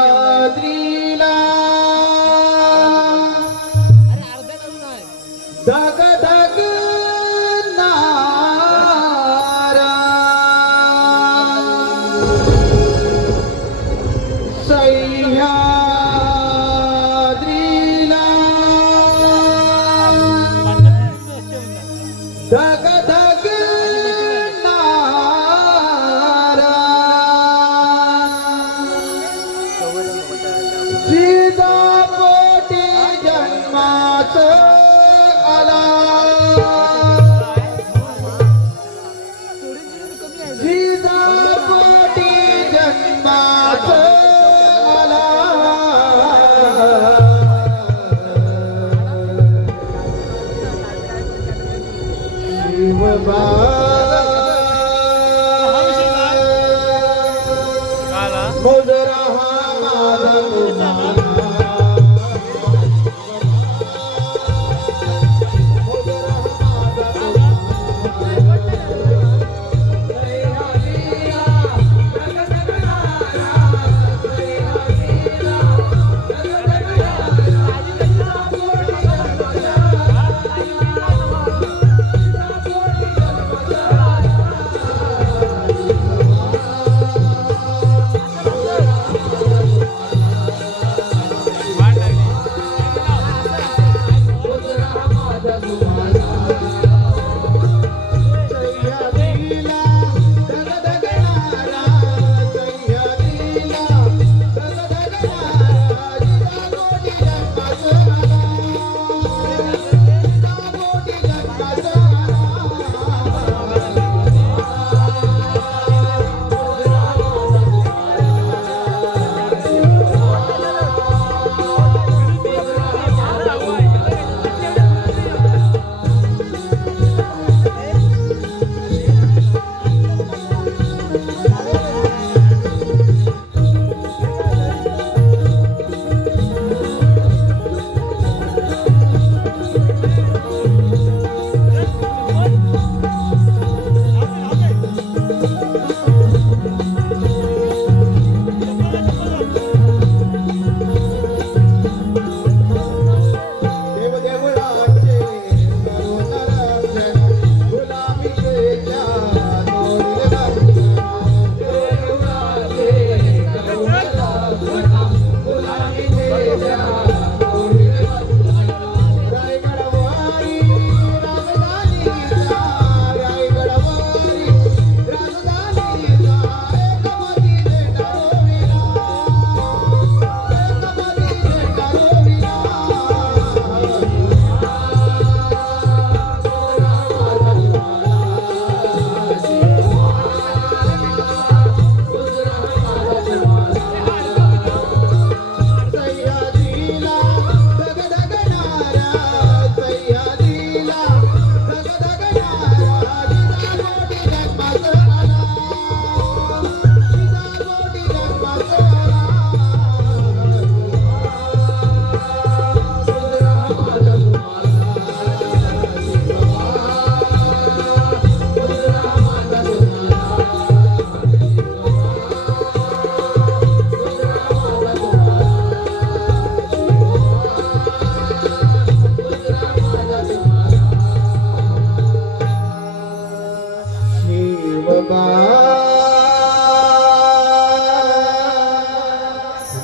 सह्याद्रीला धग धग नारा सह्याद्रीला धग धग नारा जिजा पोटी जन्माचं आला जिजा पोटी जन्माचं आला शिवबा मुजरा हा माझा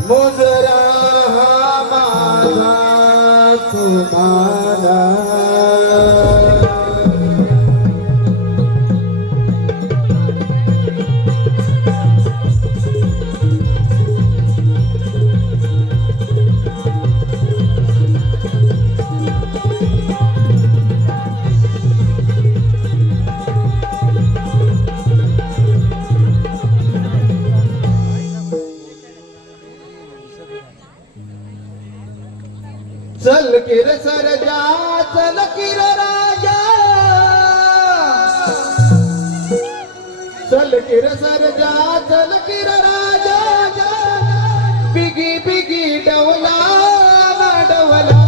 मुजरा हा माझा तुम्हाला चल किर सरजा चल किर राजा चल किर सरजा चल किर राजा बिगी बिगी डवला डवला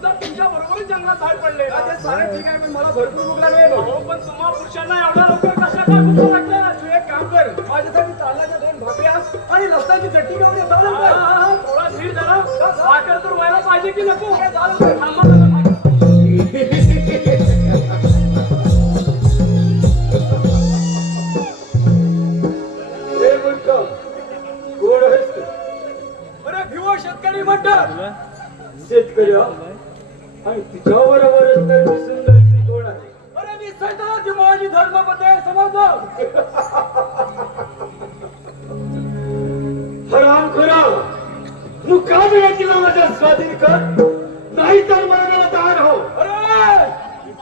सुद्धा तुमच्या बरोबरच जंगलात बाहेर पडले. ते सारं ठीक आहे पण मला भरपूर भूक लागली. अहो पण तुम्हा पुरुषांना एवढ्या लवकर कशा काय भूक लागल्या? तू एक काम कर, माझ्यासाठी तांदळाच्या 2 भाकऱ्या आणि लसणाची चटणी घेऊन ये. चालेल का? थोडा धीर धरा. भाकर तर व्हायला पाहिजे की नको? चालेल. थांबा जरा. हे मुलगा, कोण आहेस तू? अरे भिवो शेतकरी म्हणतात. शेतकरी हा? आणि तुझ्याबरोबरच तर ती सुंदर स्त्री कोण आहे? अरे मी सैतानाची माझी धर्मपत्नी आहे, समजलं? हरामखोरा, मुकाबला तिला माझ्या स्वाधीन कर, नाही तर मरणाला तयार हो. अरे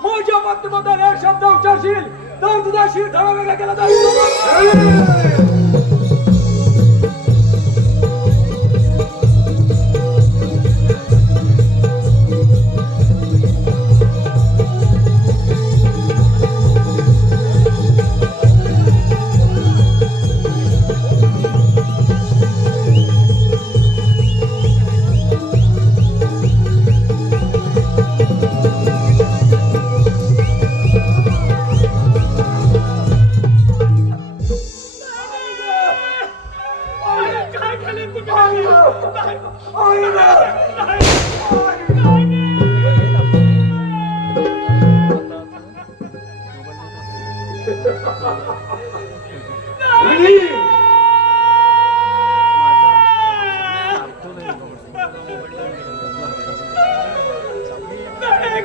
माझ्या बाबतीबद्दल एक शब्द उच्चारशील तर तुझा शिर धडा वेगळा केला जाईल.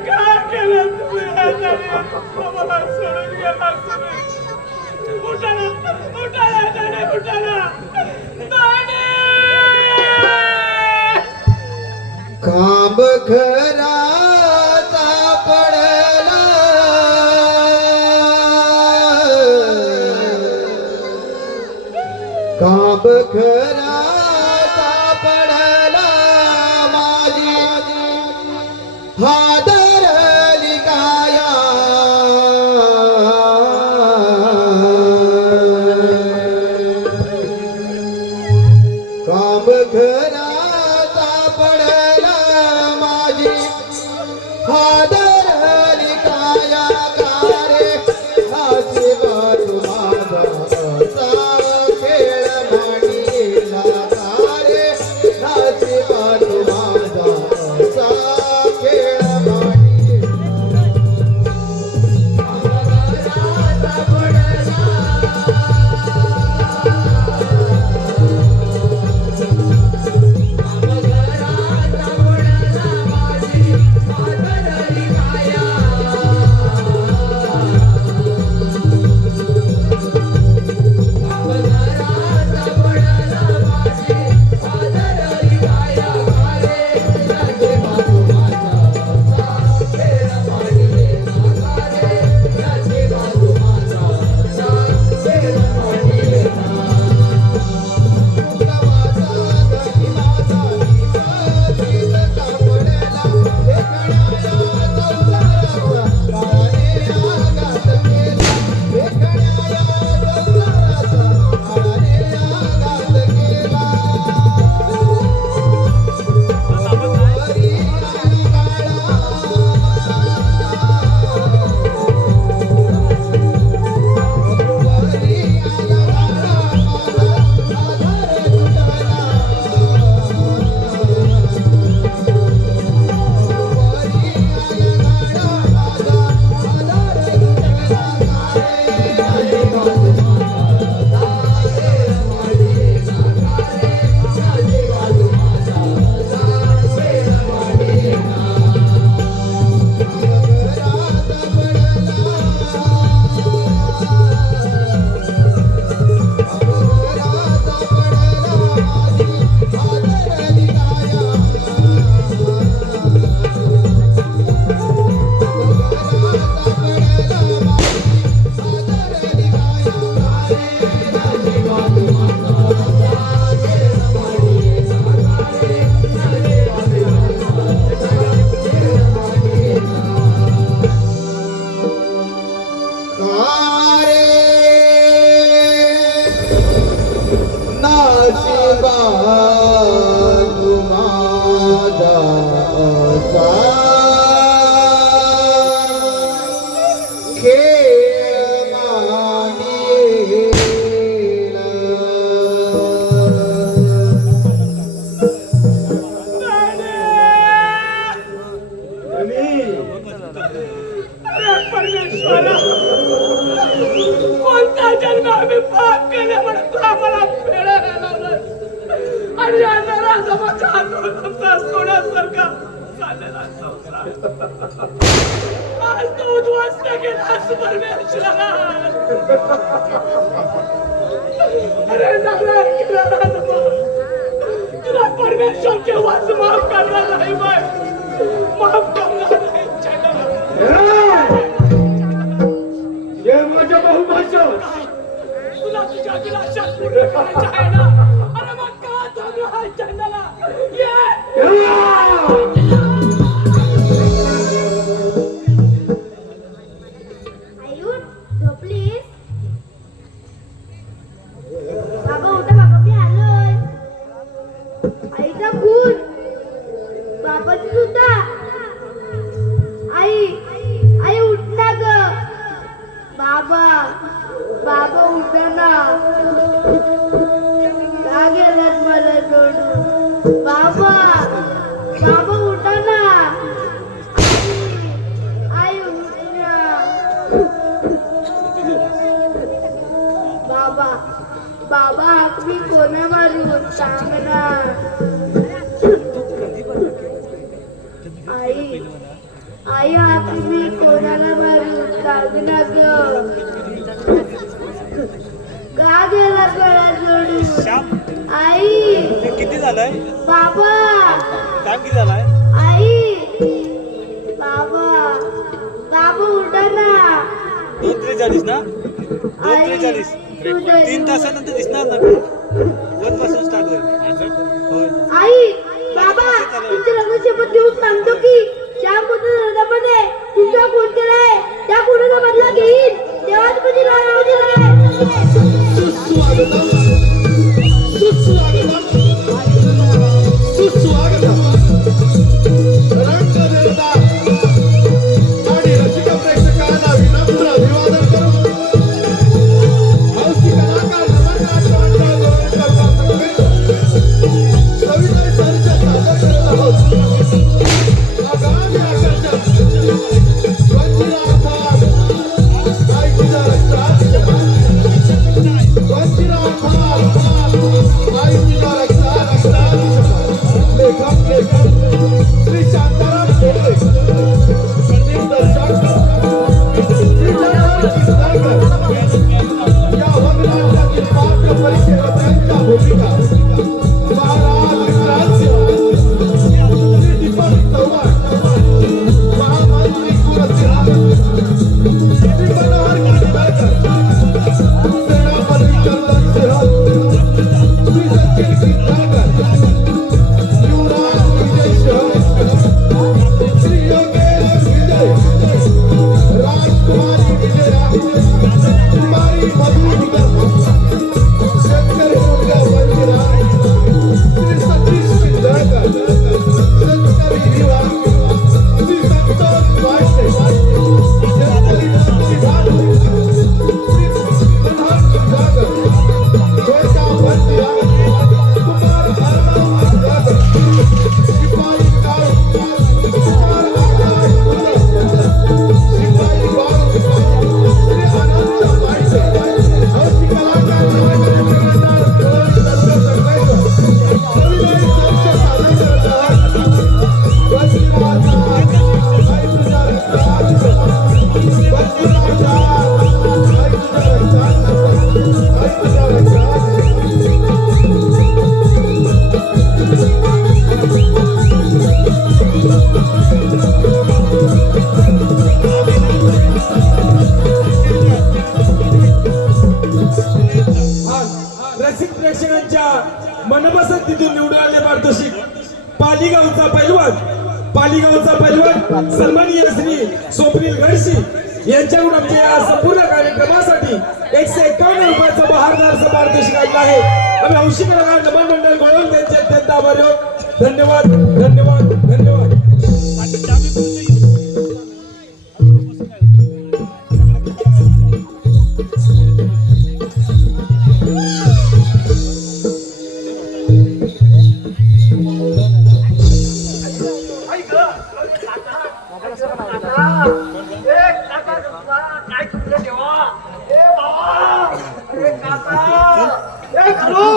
काय केलं तुम्ही? काय केलं तुम्ही? मला सोडून गेला तुम्ही. उठाना, उठाना, दाणे, उठाना. दाणे! खांब घराचा पडला खांब घराचा पडला माझी हादरली काया खांब घराचा पडला माझी हादरली काया कारे हाचे बाजू माझा असा खेळ मांडीला कारे हाचे बाजू माझा असा खेळ नाशिबा तू माझा असा राजाबाचा आंदोलनाचा सोन्यासारखा चाललेला संसार आज तो उद्ध्वस्त केलास परमेश्वरा. अरे नगर केला राजाबा, तुला परमेश्वर केव्हाच माफ करणार नाही बाय, माफ करणार नाही चंडा. हे माझ्या बहुभाषा तुला तुझ्या विलासात पूर्ण करायचं आहे ना. अरे मग का थांबला हा चंडाला? आयुष झोपलीस? बाबा उठा, बाबा मी आलोय. आईचा खून, बाबाची सुद्धा. आई आई उठ ना ग. बाबा बाबा उठ ना. का गेलात मला सोडून? बाबा बाबा उठा ना. आई उठ ना. बाबा बाबा हाक मी कोणा मारू सांग ना. आई आई हाक मी कोणाला मारू सांग ना ग. का गेला मला सोडून? आई किती झालंय? बाबा काम किती झालाय? आई बाबा बाबा उठा ना. 2:43 ना? आई 2:43. तुझ्या 3 तासानंतर दिसणार ना. 1 पासून स्टार्ट होईल. आई बाबा तुमच्या लग्नाची देऊन सांगतो की ज्या कोणामध्ये तुमचा फोन केलाय त्या कोणाचा बदला घेईन. तेव्हाच कधी राहू दिलाय. सुस्वागतम सुस्वागतम सुस्वागतम. रंगदेवता आणि रसिक प्रेक्षकांना विनम्र अभिवादन करून हौसी कलाकार नमननाट्याचा सविनय संच सादर करत आहोत. आगामी आकर्षक वंचिरार्थात आई तुझ्या रक्तात श्री शांताराम ढोले, संदीप दर्शक, या वनराज्यातील पात्र परिचयाच्या भूमिका महाराज विक्रांत, श्री दीपक चव्हाण, महामंत्री कुलसिंह, श्री मनोहर किर्तीकर, सेनापती चंदन सिंह, श्री सचिन किर्तीकर, युवराज विजय सिंह, श्री योगेश विजय, राजकुमारी विजया, कुमारी मधु निगम, शेतकरी मुलगा वंचिरा, श्री सतीश किंदळकर, शेतकरी निवा, श्री संतोष वाळसे, शेतकरी मुलगी भानू, श्री मनोहर सुधाकर, गोयटा वंचिरा, कुमार अर्णव सुधाकर, शिपाई काळू, कुमार आकाश गुरव, शिपाई बाळू, श्री अनंत वाळसे, हौसी कलाकार नवनिर्माण ढोल तंत्र संगीत, सविनय संच सादर करत आहोत. वंचिराचा आई तुझ्या रक्तात, वंचिराचा आई तुझ्या रक्तात, आई तुझ्या रक्तात. रसिक प्रेक्षकांच्या मनपसंतीतून निवडून आले पारितोषिक पालीगावचा पैलवान सन्माननीय श्री स्वप्नील गडशी यांच्याकडून आमच्या या संपूर्ण कार्यक्रमासाठी 151 रुपयाचं बहारदारचं पारितोषिक आणलं आहे. आम्ही हौशी कलाकार नमन मंडळ गोळवून त्यांचे अत्यंत आभारी आहोत. धन्यवाद धन्यवाद धन्यवाद. काय तुझं देवा? ए बाबा, ए काका, ए खरो,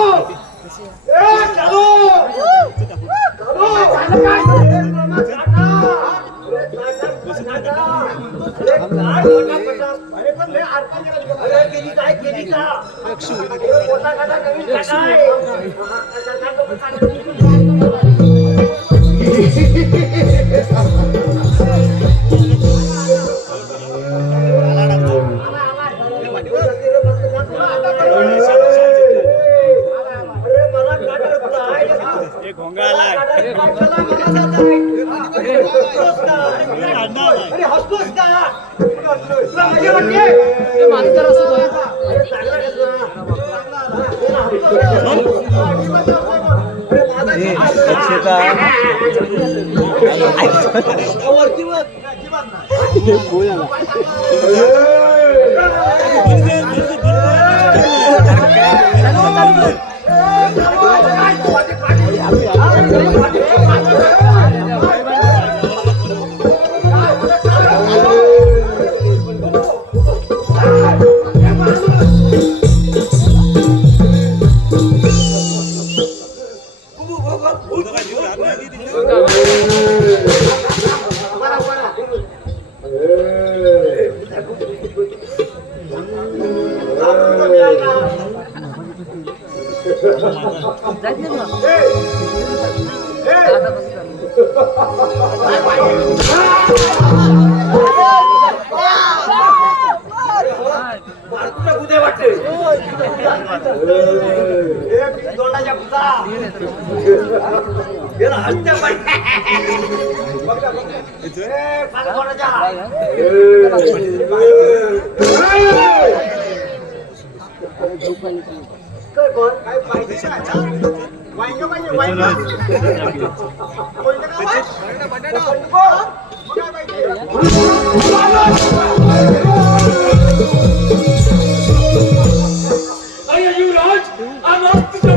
अरे युवराज आवाज तुझ्या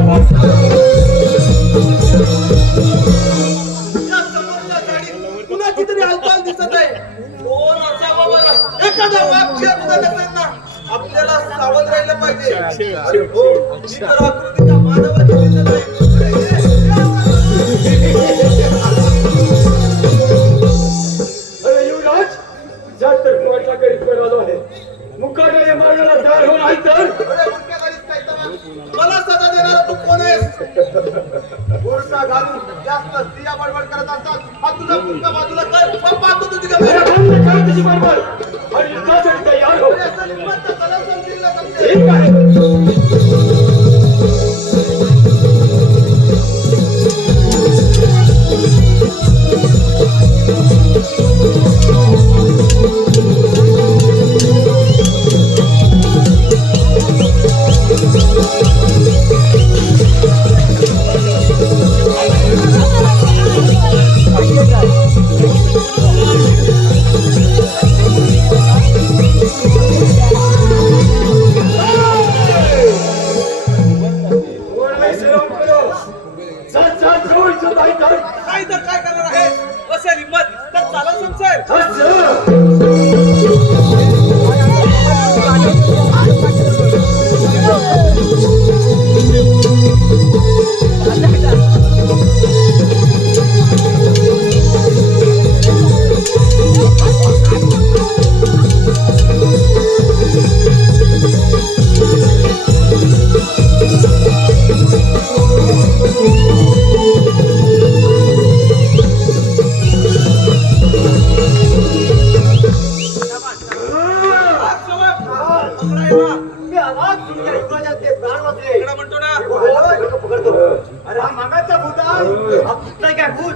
कुणाची तरी हालचाल दिसत आहे. कोण असावा बरं? एखादा वाक्य कुठं नसेल ना, आपल्याला सावध राहिलं पाहिजे. हो, ही तर आकृतीच्या मानवाची दिसत आहे. अरे युवराज जास्त कोर्टला करीत आलो आहे. मुकाट्याने मारण्याला तयार हो नाही तर अरे उलट्या गाडीत काय तर? मला सजा देणारा तू कोण आहेस? बुरका घालून जास्त स्त्रिया बडबड करत असतात. हा तुझा बुरका बाजूला कर. पाहतो तुझी अरे गंमत. बंद कर तुझी बडबड आणि युद्धासाठी तयार हो. अरे असं निम्मत तलम समजील ना समजेल. ठीक आहे. काय तर काय करणार आहे? असेल हिम्मत तर चालव संसार. अरे हा मागाचा भूत आहे. हा भूत नाही काय भूत?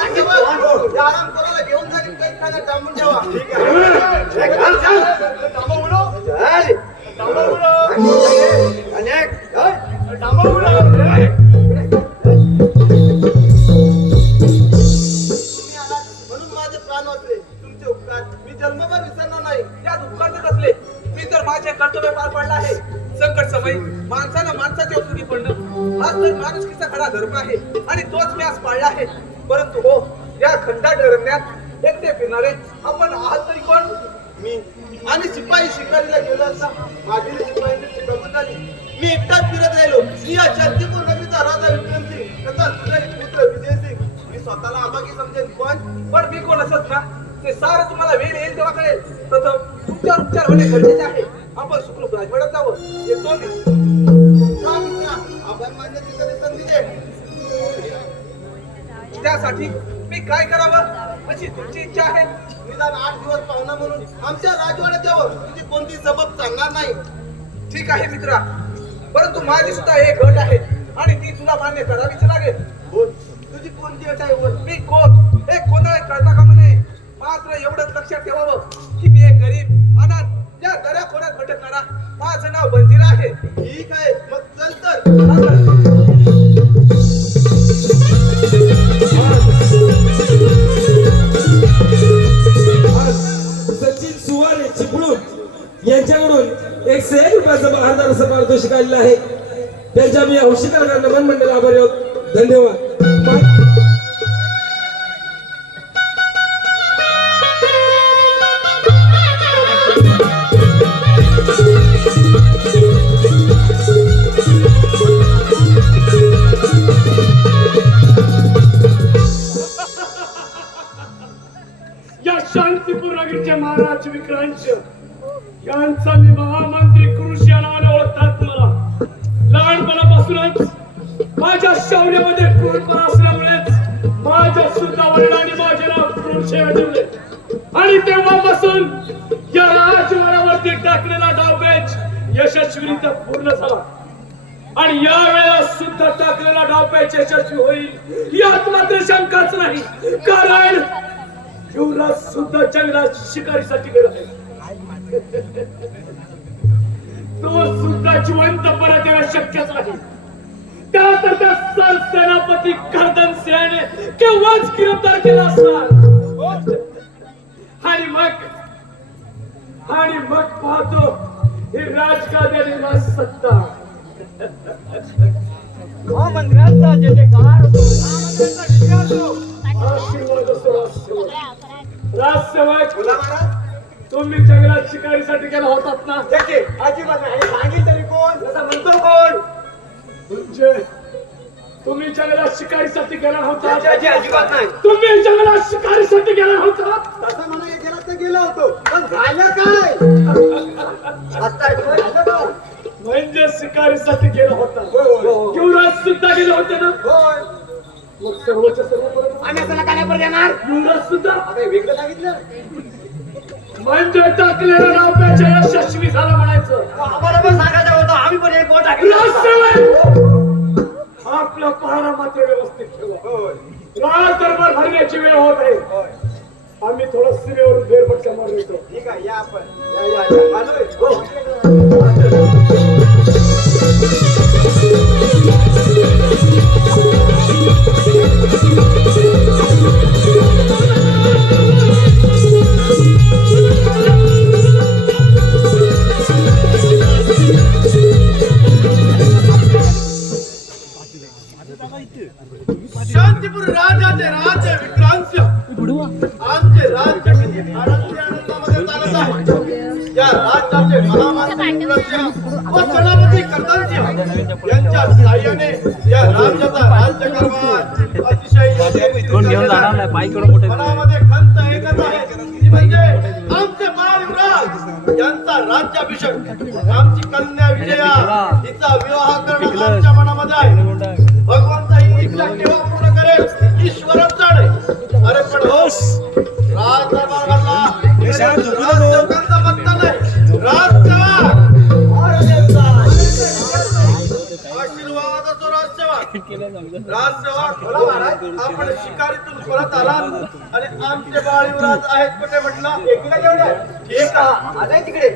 आराम करायला घेऊन जाईल काही खायला थांबून ठेवा. ठीक आहे. हाच तर माणुसकीचा खरा धर्म आहे आणि तोच मी आज पाळला आहे. परंतु हो, या खंडाट रण्यात एकटे फिरणारे आपण आहात तरी कोण? मी आणि शिपाई शिकारीला गेलो असता माझी शिपाईची शिकावत झाली. मी एकटाच फिरत राहिलो. मी या शांतीपूर नगरीचा राजा विक्रमसिंग, त्याचा सुधारित पुत्र विजयसिंग. मी स्वतःला अभागी समजेन पण मी कोण असत ना ते सारं तुम्हाला वेळ येईल तेव्हा कळेल. प्रथम तुमच्यावर उपचार होणे गरजेचे आहे. आपण सुखरूप राजवाड्यात जावं. येतो मी. आपण मान्य तिथे संधी दे. त्यासाठी मी काय करावं अशी तुमची इच्छा आहे? निदान 8 दिवस पाहुणा म्हणून आमच्या राजवाड्यात यावं. तुझी कोणती सबब सांगणार नाही. ठीक आहे मित्रा, परंतु माझी सुद्धा एक अट आहे आणि ती तुला मान्य करावीच लागेल. तुझी कोणती अट आहे? मी कोण हे कोणाला कळता का म्हणे. मात्र एवढंच लक्षात ठेवावं की मी एक गरीब अनाथ या दऱ्या खोऱ्यात भटकणारा, माझं नाव बंजीरा आहे. ठीक आहे, मग चल तर. सचिन सुवारे चिपळूण यांच्याकडून 101 रुपयाचं बहारदार असं पारितोषिक आलेलं आहे. त्यांच्या मी हौशी कलाकार नमन मंडळ आभारी आहोत. धन्यवाद. या शांतीपूर नगरीचे महाराज विक्रांत यांचा मी महामंत्री कृषी या नावाने ओळखतात. मला लहानपणापासूनच माझ्या शौर्यामध्ये क्रूरपणा असल्यामुळेच माझ्या सुद्धा वडिलांनी माझे नाव कृषी ठेवले आणि तेव्हापासून या राजवाड्यावरती टाकलेला डावपेच यशस्वीरित्या पूर्ण झाला आणि या वेळेला सुद्धा टाकलेला डावपेच यशस्वी होईल यात मात्र शंकाच नाही. कारण युवराज सुद्धा जंगलात शिकारीसाठी गेला आहे. तो सुद्धा जिवंत परत येणं शक्यच नाही. त्यानंतर त्या सरसेनापती कर्दन सिंहाने केव्हाच गिरफ्तार केला असणार. आणि मग पाहतो ही राजकार्याने सत्ता. मंत्र्यांचा जयकार हो. आशीर्वाद असो. राजसेवक, तुम्ही जंगलात शिकारीसाठी गेला होतात ना? अजिबात नाही. सांगितलं तरी कोण? जसं म्हणतो कोण? तुम्ही जंगलात शिकारीसाठी गेला होता? अजिबात नाही. तुम्ही जंगलात शिकारीसाठी गेला होता? तसं म्हणा गेला तर गेलो होतो, पण झालं काय? आता झालं काय? म्हणजे शिकारीसाठी गेला होता. युवराज सुद्धा गेले होते ना? मग सर्वच्या सर्व बरोबर. आम्ही असं काय परत येणार? युवराज सुद्धा आता वेगळं सांगितलं. म्हणजे टाकलेलं नाव त्याच्या यशस्वी झालं म्हणायचं. आम्हाला पण सांगायचं होतं, आम्ही पण एक बोट टाकली. आपला पहारा मात्र व्यवस्थित ठेवा. राज दरबार भरण्याची वेळ होत आहे. आम्ही थोडं सीमेवरून फेरफटका मारून येतो. ठीक आहे, या आपण. या. आलोय. शांतीपूर राजाचे राजे विक्रांत आमचे राज्य किती आनंदामध्ये चालत आहे. या राज्याचे महामंत्री व सेनापती कर्दनसिंह यांच्या साहाय्याने या राज्याचा राज्यकारभार अतिशय मनामध्ये खंत एकच आहे, ती म्हणजे आमचे बाळ युवराज यांचा राज्याभिषेक. आमची कन्या विजया हिचा विवाह करणं आमच्या मनामध्ये आहे. भगवंत ही इच्छा केव्हा पूर्ण करेल ईश्वरच जाणे. अरे पण हो, राजदरबाराला राजसेवकांचा पत्ता नाही. राजसेवक आशीर्वाद असो. राजसेवक आपण शिकारीतून परत आलात आणि आमचे बाळ युवराज आहेत कुठे म्हटलं? एकीला घेऊन या. ठीक आहे, आलाय तिकडे.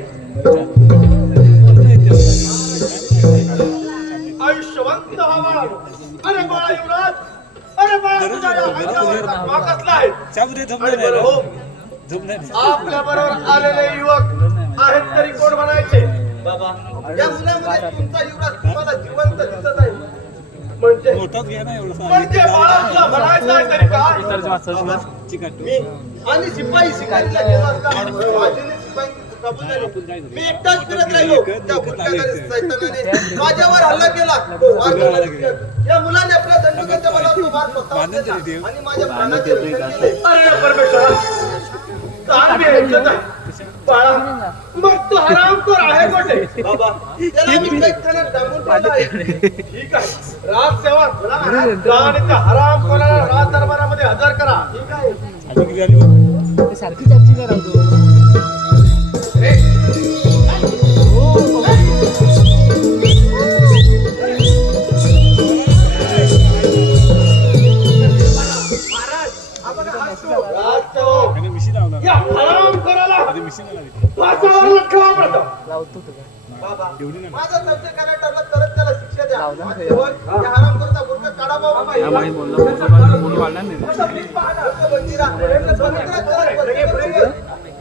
आयुष्यवंत व्हावा. अरे बाळा युवराज, अरे बाळा तुझ्या या अंगावरचा वाक कसला आहे? अरे बरं हो, आपल्या बरोबर आलेले युवक आहेत तरी कोण म्हणायचे? बाबा, या मुलामध्ये तुमचा युवराज तुम्हाला जिवंत दिसत आहे. म्हणजे म्हणजे बाळा तुला म्हणायचं आहे तरी काय? मी आणि शिपाई शिकारीला गेलो असता माझ्याने शिपाईची कबूल झाली. मी एकटाच फिरत राहिलो त्या भुरक्याधारी सैतानाने माझ्यावर हल्ला केला. तो वार करणारा या मुलाने आपल्या दंडुकाच्या बळावर तो वार स्वतःवर केला आणि माझ्या प्राणाचे रक्षण केले. अरे परमेश्वरा काल मी ऐकलं नाही बाळा मग तो हरामखोर आहे कोठे? बाबा त्याला मी कैदखान्यात डांबून ठेवलं आहे. ठीक आहे राज सेवा जा आणि त्या हरामखोराला राज दरबारामध्ये हजर करा. ठीक आहे. सारखी चर्चा करा या हरामखोराला फासावर लटकवा पडतं. बाबा माझा तब्येत करायला ठरला तरच त्याला शिक्षा द्या. तेव्हा या हरामखोराचा बुरखा काढा बाबा. प्लीज पाहा ना. बंदिरा समुद्रात त्याला बसवलं पाहिजे.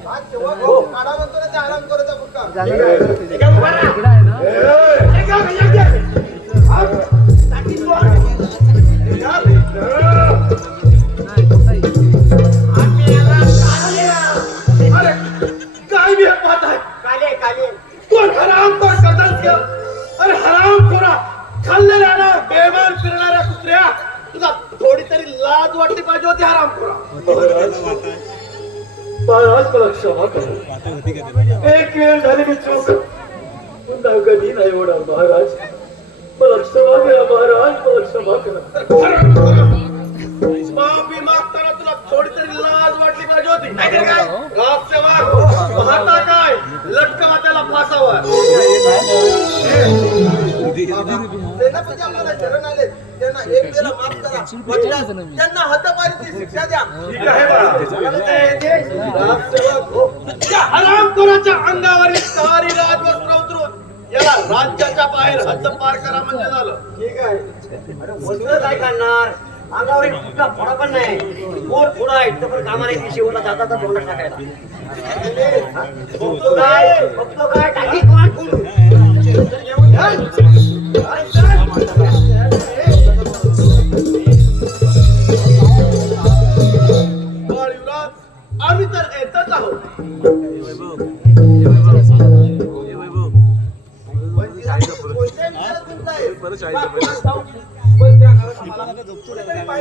आज तेव्हा काढा म्हणतो ना त्या हरामखोराचा बुरखा. अरे काय मी पाहत आहे कोण हरामखोर करतात? अरे हरामखोरा खाल्लेल्या ना बेमान फिरणाऱ्या कुत्र्या तुला थोडी तरी लाज वाटली पाहिजे होती हरामखोरा. महाराज मला क्षमा करा. एक वेळ झाली मी चूक पुन्हा कधी नाही होणार महाराज. मला क्षमा करा महाराज मला क्षमा करा. माफी मागताना तुला थोडी तरी लाज वाटली पाहिजे होती. राजसेवक पाहता काय लटकवा त्याला फासावर. सेनापती आम्हाला शरण आले त्यांना एक वेळा माफ करा. वाटल्यास त्यांना हद्दपारीची शिक्षा द्या. ठीक आहे बाळा. राजसेवक त्या हरामखोराच्या अंगावरील सारी राजवस्त्र उतरून याला राज्याच्या बाहेर हद्द पार करा म्हणजे झालं. ठीक आहे. वस्त्र काय करणार अंगावर एक फुटका फोडा पण नाही. पोर फोडा इथं पण कामा नाही. शेवटला जाता तर तोंडात टाकायला बघतो काय टाकी कोण फोडू बाळ युवराज आम्ही तर येतच आहोत. कोणत्या विचारात गुंतलाय?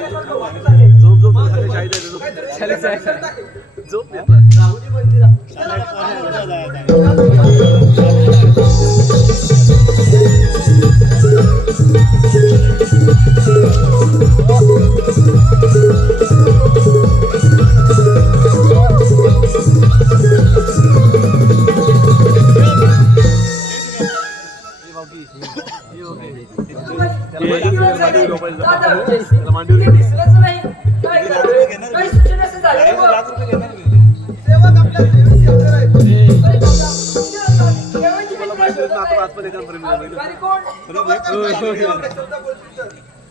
सेवक आपल्या सेवेची हजर आहे.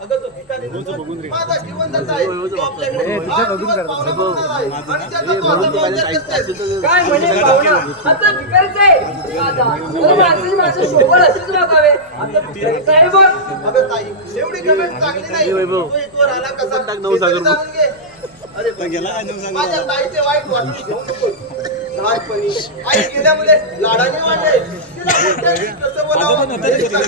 अगं तो भिकारी नसून माझा जीवनदाता आहे. तो आपल्याकडे पाहुणा म्हणून आहे. आणि त्याचा तो असा मौजात करतोय. काय म्हणे पाहुणा आता भिकारीच आहे दादा. अरे माणसाची माणसं सोबत असेच राखावे. आता भिकारीच आहे बघ. अगं ताई एवढी कमेंट चांगली नाही. तो इथवर आला कसा हे तरी जाणून घे. अरे माझ्या ताईचे वाईट वाटून घेऊ नको. लहानपणी आई गेल्यामुळे लाडाने वाढले. तिला कोणत्या दिवशी कसं बोलावं तरी तिला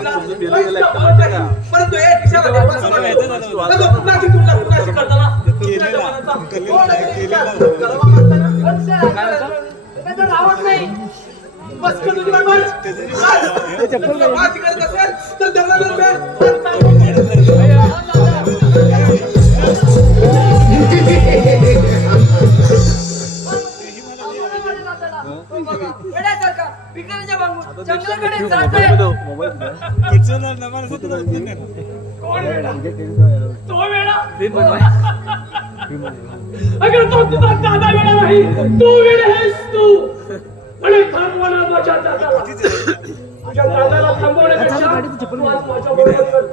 ठाऊक नाही. परंतु एक दिवसामध्ये कुणाशी करताना त्याचं रावत नाही. बस का तुझी बाबा करत असेल तर त्यांना वेड्यासारखा भिकारीच्या मागून जंगलाकडे जातोय. तो वेळा अगर तो तुझा दादा वेळा नाही तो वेळ आहेस तू. आणि थांबवणार माझ्या दादाला. तुझ्या दादाला थांबवण्यापेक्षा तू आज माझ्याबरोबर चल.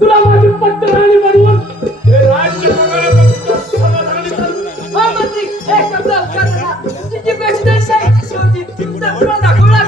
तुला माझी पट्टराणी बनवून हे राज्य समाधानी कर. हा मंत्री एक शब्द उच्चार करा. तुमची जी गोष्ट आहे शेवटी तुमचा पुढे दाखवणार.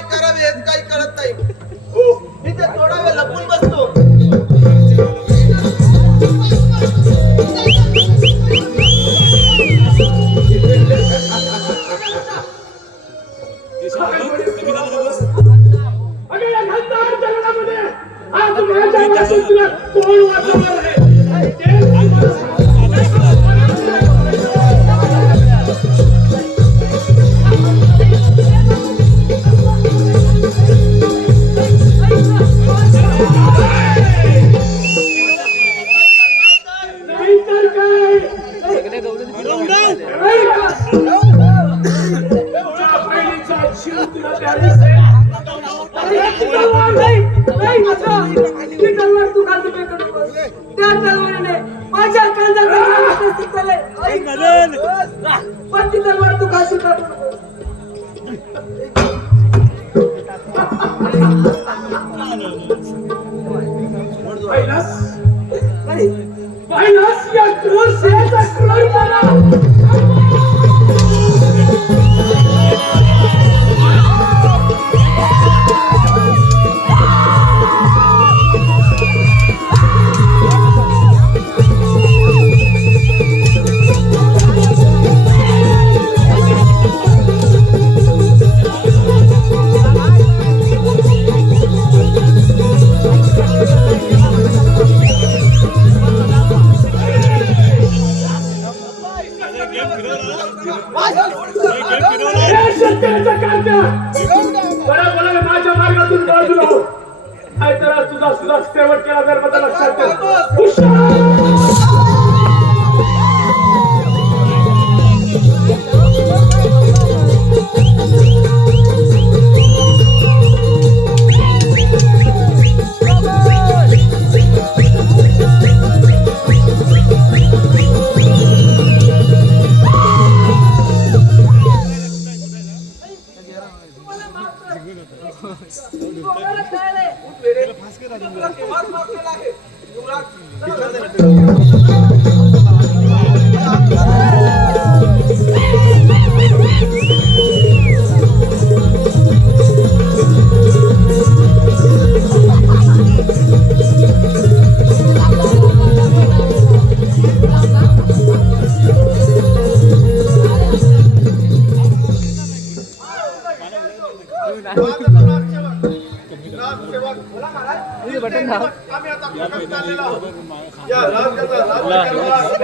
काय करावे हेच काही कळत नाही. हो मी ते थोडा वेळ लपून बसतो. अगं या घातदार जंगलामध्ये आज माझ्यापासून तुला कोण वाचवणार आहे? नाहीतर काय? तुझ्या बहिणीचा जीव तुला द्यायचा आहे. ती तलवार तू खाली फेकत होतास. त्या तलवारीने माझ्या कांद्याचा पण ती तलवार तू खाली फेकत होतास. पाहिलास या क्रूर सिंहाचा क्रूरपणा. बरोबर माझ्या मार्गातून बाजूला हो. नाहीतर तुझा सुद्धा शेवट केला तर मला लक्षात ठेव. हुशार.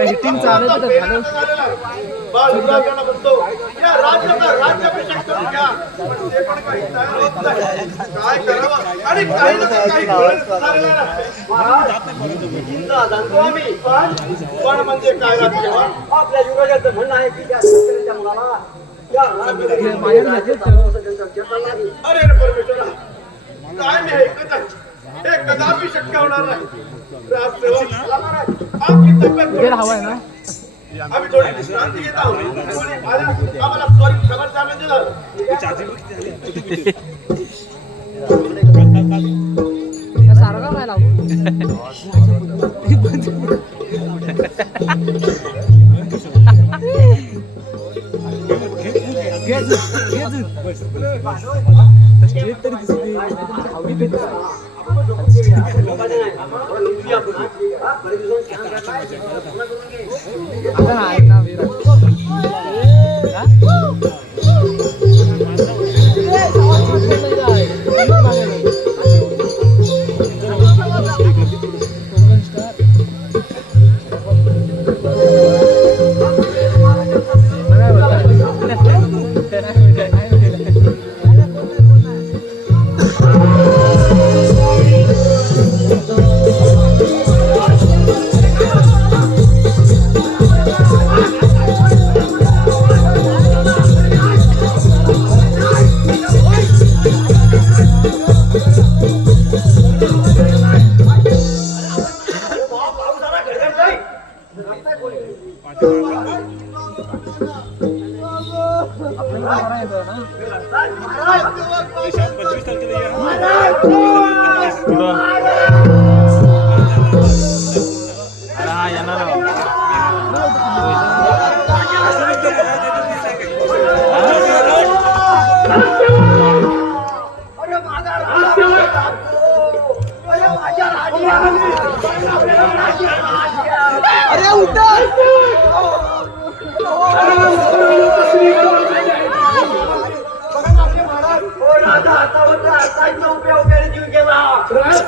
हिटिंग चालू आहे तर झालं. बाळूराजांना म्हणतो या राज्याचा राज्याभिषेक करून घ्या. पण ते पण काही तयार होत नाही. काय करावं आणि काही ना काही कळत चाललेलं नाही. हिंदा जाणतो आम्ही पण म्हणजे काय राज्य आपल्या युवराजाचं म्हणणं आहे की त्या शेतकऱ्याच्या मुलाला त्या अरे परमेश्वरा काय मी ऐकत आहे. हे कदापि शक्य होणार नाही. राजसेवक आपली तब्येत हवाय ना. आम्ही थोडी विश्रांती घेत आहोत. आम्हाला त्वरित खबर द्या म्हणजे झालं.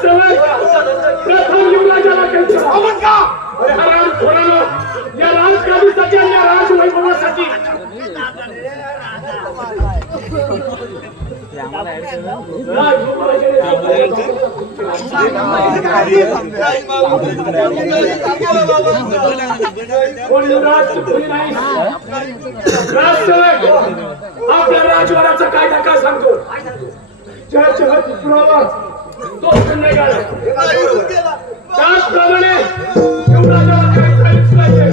प्रथम युवराजाला कैसा अरे हराम खोरानो, या राजकारणीसाठी आणि या राजवैभवासाठी कोणी युवराज कोणी नाही. राजसेवक, आपल्या राजवाड्याचा कायदा काय सांगतो? ज्याच्या हाती पुरावा तो गुन्हेगार आहे. त्याचप्रमाणे युवराजाला काय करायचं पाहिजे?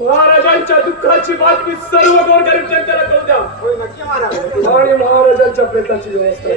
महाराजांच्या दुःखाची बातमी सर्व गोरगरीब जनतेला कळू द्या आणि महाराजांच्या प्रेताची व्यवस्था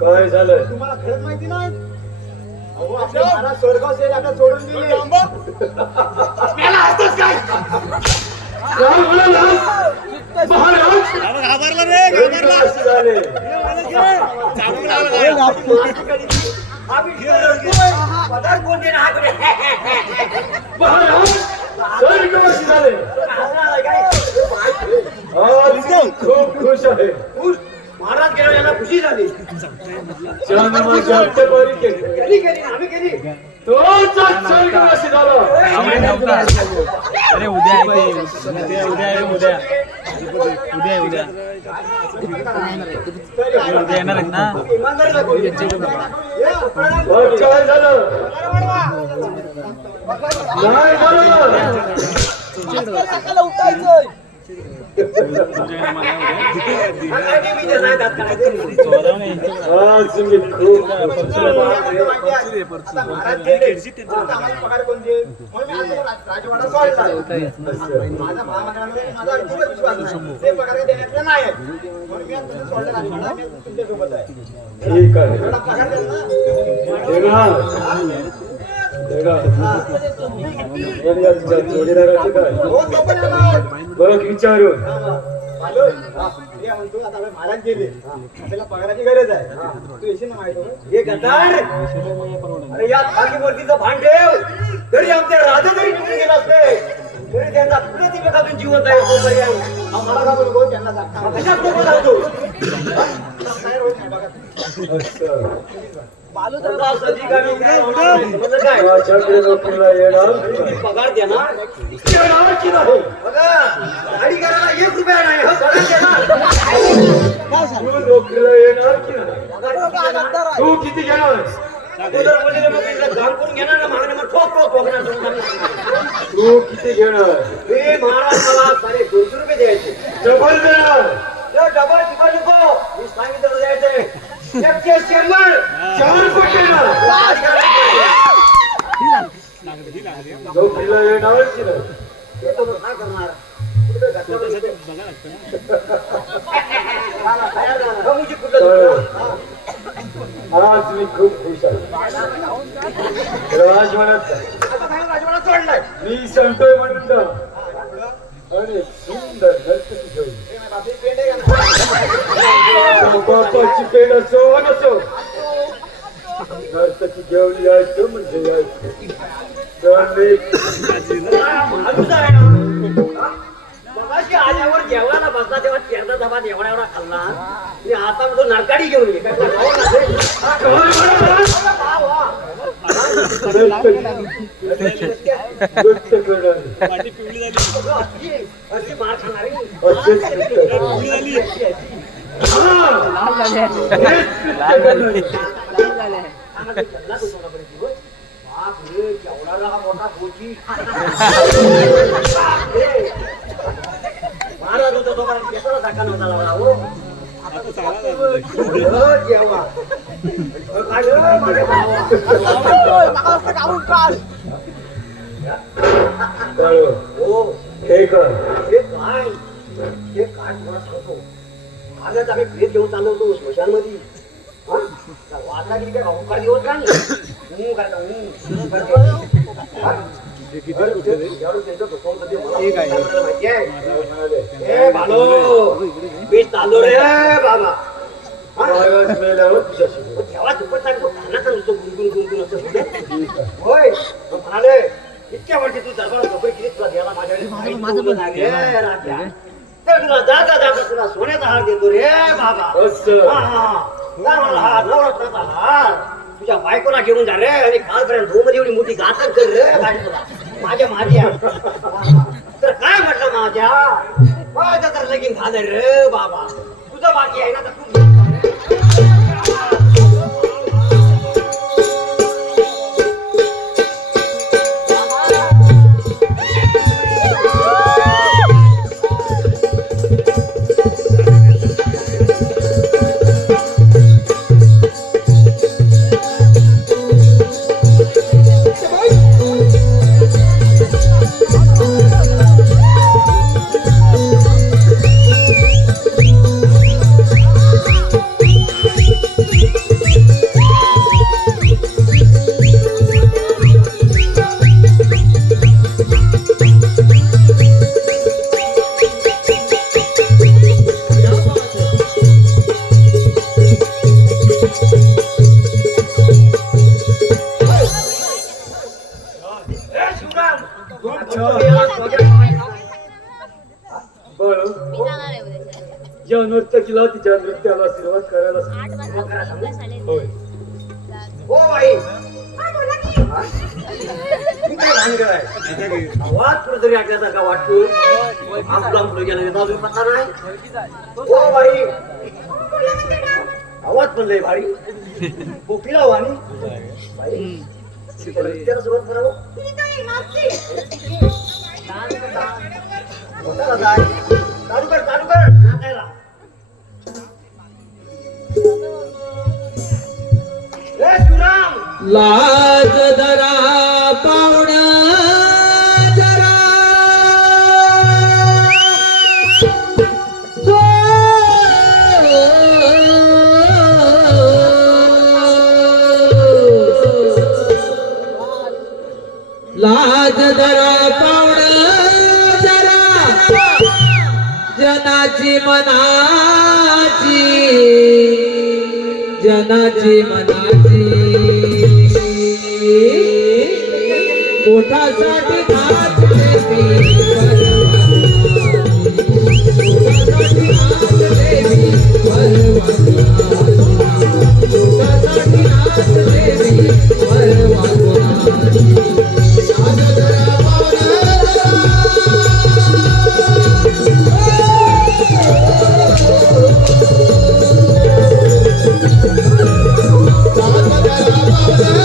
काय झालं? तुम्हाला खरंच माहिती नाही? अहो, आपल्या महाराज स्वर्गावर सेल आपल्याला सोडून दिले. आपल्याला असतंच काय? काय म्हणाला? महाराज घाबरला रे, घाबरला. पगार कोण देणार महाराज स्वर्गवासी झाले. आज खूप खुश आहे. महाराज गेला याला खुशी झाली. जन्माची हत्यापारी केली. केली केली आम्ही केली. तोच आज स्वर्गवासी झाला. अरे उद्या आहे ते. उद्या येणार आहेत ना. इमानदारीला बोलू. मग काय झालं? नाही झालं. आज मी खूप पगार कोण देईल? म्हणून मी आज राजवाडा सोडला. माझा माझा अजिबात विश्वास नाही. ते पगार देण्यातलं नाही आहे. म्हणून मी आज तुमचं सोडलं राजवाडा. मी आज तुमच्यासोबत आहे. ठीक आहे. मला पगार द्याल ना? जोडीदाराचं काय हो, तो पण येणार. बघ विचारून. हॅलो. हे म्हणतो आता आपले महाराज गेले. आपल्याला पगाराची गरज आहे. तू येशील ना माहिती? हे गद्दार अरे या खाकी मूर्तीचं भान ठेव. तरी आमचे राजा जरी निघून गेला असते तरी त्यांचा प्रतिमेकातून जिवंत आहे तो पर्याय. मला का बोलतो त्यांना सांग. कशात लोक जातो काय रोज नाही बघा. माझ्याकडे नोकरीला येणार पगार देणार येणार की नाही? बघा गाडी करायला 1 रुपया नाही हो, पगार देणार. तू नोकरीला येणार की नाही? तू किती घेणार? अगोदर बोललेलं लोक इथलं काम करून घेणार ना मागणं मग ठोक ठोक ठोकणार तू किती घेणार हे महाराज मला सारे 200 रुपये द्यायचे डबल देणार डबल टिबल नको मी सांगितलं द्यायचंय एकशे शंभर 4 कोटी देणार नोकरीला येणार की नाही येतो तर काय करणार आज मी खूप खुश आहे राजवाड्यात सोडलाय मी सांगतोय म्हणून जा अरे सुंदर नर्तकी घेऊन बापाची पेड असो नसो नर्तकी घेऊन यायचं म्हणजे यायचं मगाशी आल्यावर जेवणाला बसला तेव्हा चेरदा धबा एवढा एवढा खाल्ला मी आता तो नरकाडी घेऊन ये गोष्ट करणारी अशी मार खाणारी असेच करणारी. हेच कृत्य करणारी. महाराज होता तो केसाला धक्का नव्हता लावला हो जेव्हा हो हे कर हे काय तुला सांगतो आजच आम्ही भेट घेऊन चाललो होतो स्मशानमध्ये वाचा की काय अवकार दिवस का मी चाललो रे बाबा महाराज मेल्यावर तुझ्याशी तेव्हा दुपट सांगतो खाना नुसतं गुणगुण गुणगुण असं होय म्हणाले इतक्या वर्षी तू दरबार नोकरी केली तुला द्यायला माझ्याकडे तुला जाता जाता तुला सोन्याचा हार देतो रे बाबा असं हार नवरत्नाचा हार तुझ्या बायकोला घेऊन जा रे आणि कालपर्यंत मध्ये एवढी मोठी गाथा कर रे बायकोला माझ्या तर काय म्हटलं माझं तर लगीन झालं रे बाबा तुझं बाकी आहे ना तर तू या नर्तकीला तिच्या नृत्याला सुरुवात करायला सांग. होय हो बाई आवाज कुठेतरी ऐकण्यासारखा वाटतो आपला पुढे गेला अजून पत्ता नाही हो बाई आवाज पण लय भारी कोकिला वाणी बाई नृत्याला सुरुवात करावं चालू कर नाचायला लाज धरा पावण जरा लाज धरा पावण जरा जनाची मनाची पोटासाठी खात देवी Bye.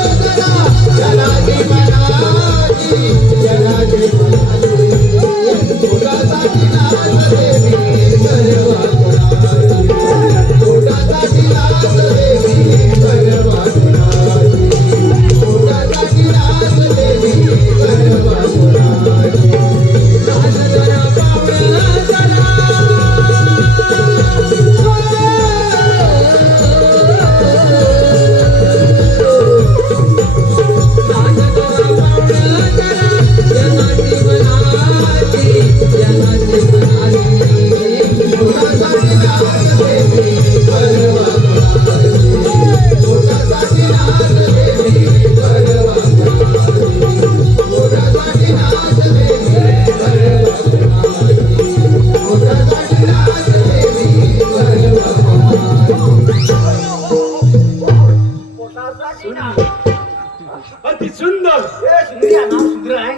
अति सुंदर ए, सुंदर्या, नाव सुंदर आहे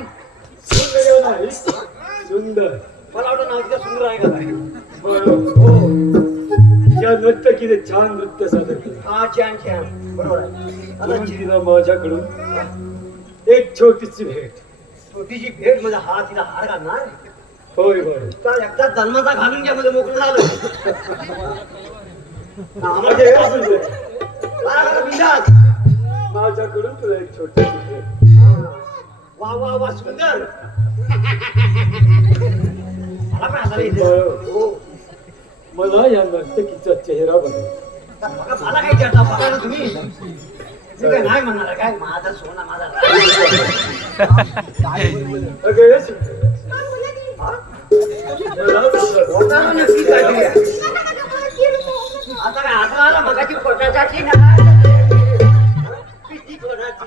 सुंदर नाही सुंदर मला वाटतं नाव तिचं सुंदर आहे का काय? हो या नर्तकीने छान नृत्य सादर केलं हा, छान छान बरोबर आहे आता म्हणून तिला माझ्याकडून एक छोटीशी भेट छोटीशी भेट म्हणजे हा तिला हार घालणार होय होय तर एकदा जन्माचा घालून घ्या मध्ये मोकळं झालं म्हणजे हे असू दे. बिंदास माझ्याकडून तुला एक छोटीशी भेट वा वा वा सुंदर मला पण हसायला येते. हो मला या नर्तकीचा चेहरा बघा बघा, मला काय चर्चा बघा ना तुम्ही मी काय नाही म्हणणार आहे, काय माझा सोना माझा अगं हे सुंदर. मला तुझं- पोटाला नक्की काहीतरी आहे. आता काय आता आला मगाची पोटाची ना किती पोटाची.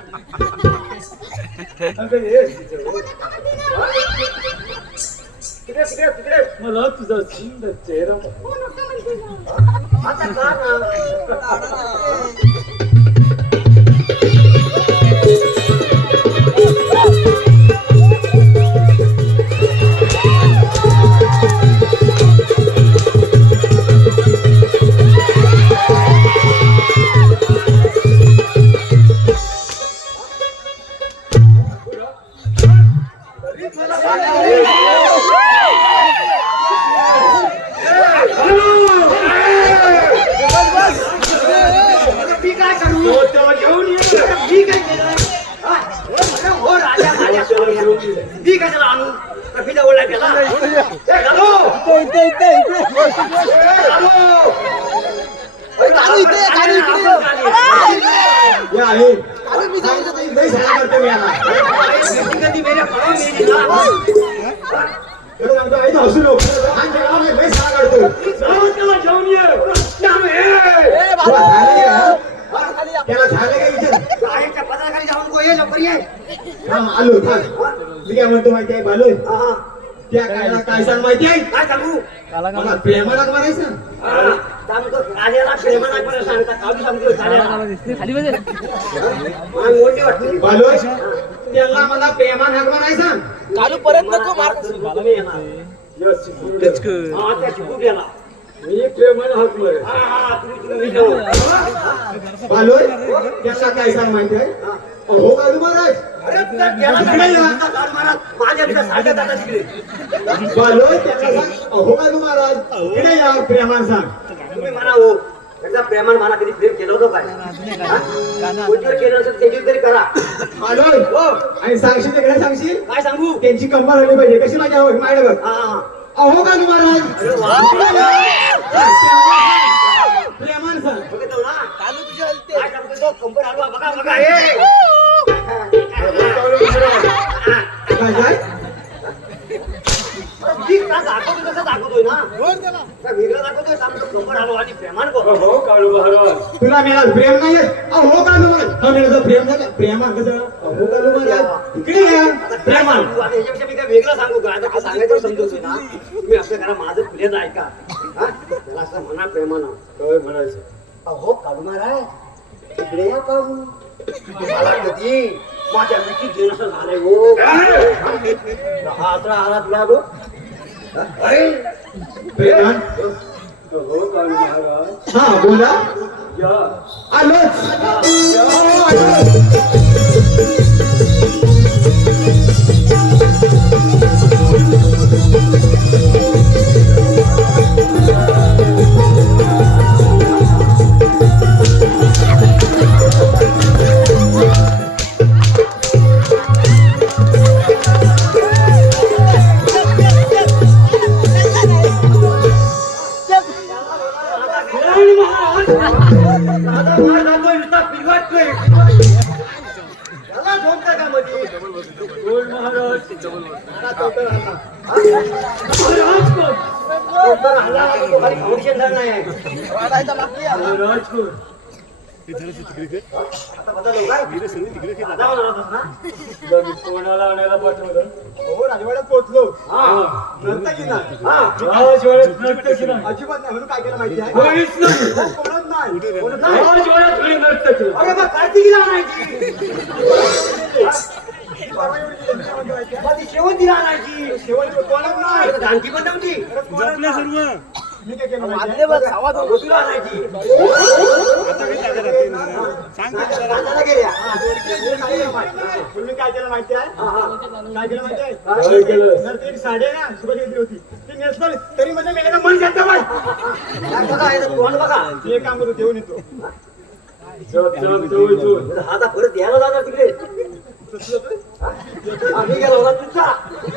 अगं हे सुंदर. तिकडे तिकडे तिकडे मला तुझा सुंदर चेहरा बघा आता का ना मी काय करू तो तेव्हा घेऊन ये मी काय केलं हा? हो राजा माझ्या स्वामी. मी कशाला आणू कफीला ओढला त्याला ए, घालो. ए, घालो. हे आहे लई सगळं करतो मी याला. कधी मेरे पळो मेरी ना. एवढं सांगतो, आई, तू हसू नको. आणि त्याला मी लई सगळं करतो. जाऊ त्याला घेऊन ये तुला झालं का? त्याला झालं का विचार? बाहेरच्या पदाखाली जाऊन को ये लवकर ये. थांब, आलो थांब. मी काय म्हणतो माहिती आहे बालोय हा, हा. त्या कायला काय सांग माहिती आहे काय सांगू मला प्रेमाला म्हणायचं हा, सांगतो राजाला प्रेमाला बरं सांगता कावडी सांगतो राजाला. मला मोठी वाटते बालोय त्याला मला प्रेमान हाक म्हणायचं चालू परत नको मार तुम्ही येणार. या शिकून हा, त्या शिकू गेला. मी प्रेमाने हाक मारे हा, हा, तुम्ही जाऊ. बालोय त्याला काय सांग माहिती आहे हो बालू महाराज अरे, त्या गेला का नाही? आता गाड मारा. माझ्या तिथं साठ्यात आता तिकडे. बालोय त्याला सांग हो बालू महाराज इकडे या प्रेमान सांग तुम्ही म्हणा हो एकदा प्रेमान मला कधी प्रेम केलं होतं काय हा? कोणत्यावर केलं असेल त्याची तरी करा. बालोय हो आणि सांगशील तिकडे सांगशील काय सांगू त्यांची कंबर आली पाहिजे कशी माझ्या माझ्या बघ हा, हा. अहो बालू महाराज अरे वा. प्रेमान सांग बघतो ना काय सांगतो तो कंबर हलवा बघा बघा हे काय काय ठीक का दाखवतो कसं दाखवतोय ना काय वेगळं दाखवतोय सांगतो कंबर हलवा आणि प्रेमान बोल. हो काळू महाराज तुला मेला प्रेम नाही अहो बालू महाराज हा मेला प्रेम झालं प्रेमान कसं अहो बालू महाराज इकडे या आता काय प्रेमान सांगू? आता याच्यापेक्षा मी काय वेगळं सांगू का आता काय सांगायचं समजतोय ना तुम्ही असं करा माझं खुलेच ऐका हा? त्याला असं म्हणा प्रेमानं काय म्हणायचं अहो काढू महाराज इकडे या काढू मला कधी माझ्या मिठी घेणं असं झालंय हो हा असा आला तुला गो अरे प्रेमान हो काळू महाराज हा बोला या आलोच माझा मार जातोय नुसता पिरवाटतोय त्याला झोपता का मध्ये बोल महाराज डोक्यावर हल्ला तो खाली फाउंडेशन झालं नाही राजकोट आता बदल काय दादा म्हणाला होतास ना तुला मी कोणाला आणायला पाठवलं हो राजवाड्यात पोहोचलो हा नंतर की नाही हा राजवाड्यात नर्तकी नाही अजिबात नाही म्हणून काय केलं माहिती आहे कोणीच नाही कोणाच कोणच नाही कोणच राजवाड्यात घरी नर्तकी अरे मग कार्तिकीला आणायची मग ती शेवंतीला आणायची शेवट कोणच नाही जानकी पण नव्हती जपले सर्व मी काय केलं माहिती वाजले बघ आवाज मधुला आणायची सांग राजाला गेल्या तुम्ही काय केलं माहिती आहे काय केलं माहिती आहे काय केलं नंतर ती एक साडी आहे ना सुबह घेतली होती ती नेसली तरी म्हणजे मेल्याला मन जातं बाई बघा याचं तोंड बघा ती एक काम करू देऊन येतो आता परत यायला जाणार तिकडे आम्ही गेलो ना तुझा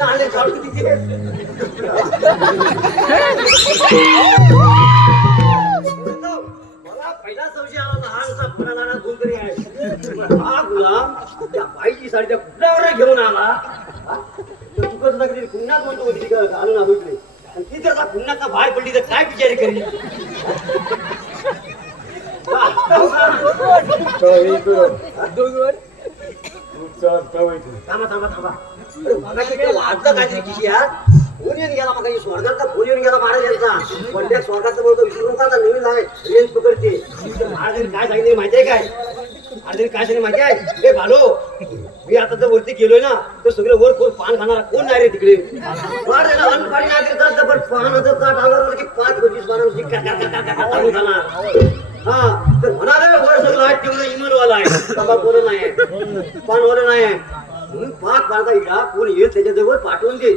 आले काढू तिथे मला पहिला संशय आला लहानसा पुराणाला गुलकरी आहे हा गुलाम त्या बाईची साडी त्या कुठल्यावर घेऊन आला तर तू कसं कधी पुण्यात म्हणतो होती तिकडे घालून आलो इकडे आणि ती जर पुण्याचा बाहेर पडली तर काय विचार करी थांबा थांबा थांबा वाजलं काहीतरी किशी यात फोन येऊन गेला मग स्वर्गाचा फोन येऊन गेला महाराजांचा पण त्या स्वर्गाचा बोलतो विसरू नका नवीन आहे रेंज पकडते महाराजांनी काय सांगितलं माहिती आहे काय महाराजांनी काय सांगितलं माहिती आहे हे भालो मी आता जर वरती गेलोय ना तर सगळं वर कोण पान खाणारा कोण नाही रे तिकडे महाराजांना अन्न पाणी नाही देतात पण पानाचं काट आलं की 5-25 पानांची खाणार हा तर म्हणाले वर सगळं आहे तेवढं इमलवाला आहे तंबाखू नाही पानवाला नाही आहे म्हणून 5 पानाचा इकडा कोण येईल त्याच्याजवळ पाठवून दे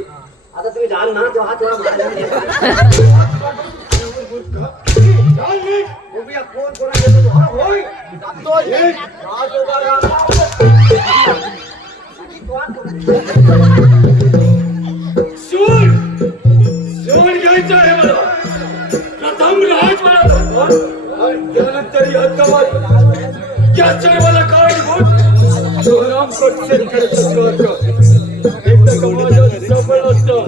आता तुम्ही जाल ना तेव्हा हा तेवढा बघूया कोण कोणा घेतो होय जेवण घ्यायचं आहे मला प्रथम राजवाडा आणि त्यानंतर याच्या मला काय बोट राम कटसेन एकदा समाजात सफळ असतं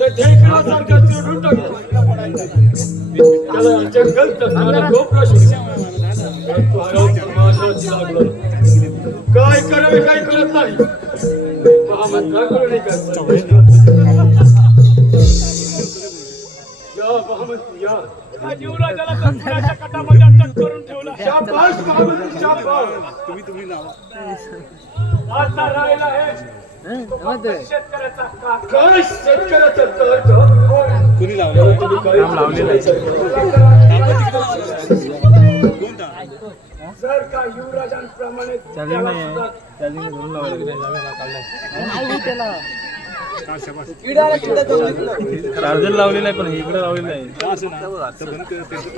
तर ढेकळासारखा चिडून टाकतो त्याला जंगल तज्ञाला झोपला काय करावे काय करत नाही महामंत्राकडे या महामंत्री या युवराजाला तर पुण्याच्या कटामध्ये अटक करून ठेवला शाबास महामंत्री शाबास तुम्ही नावा आता राहिला आहे शेतकऱ्याचा काय शेतकऱ्याचा तर्क कुणी लावलं तुम्ही काय लावलेलं आहे जर का युवराजांप्रमाणे चार्जर लावलेला आहे पण इकडे लावलेलं आहे असं ना तर बंद कर त्याचं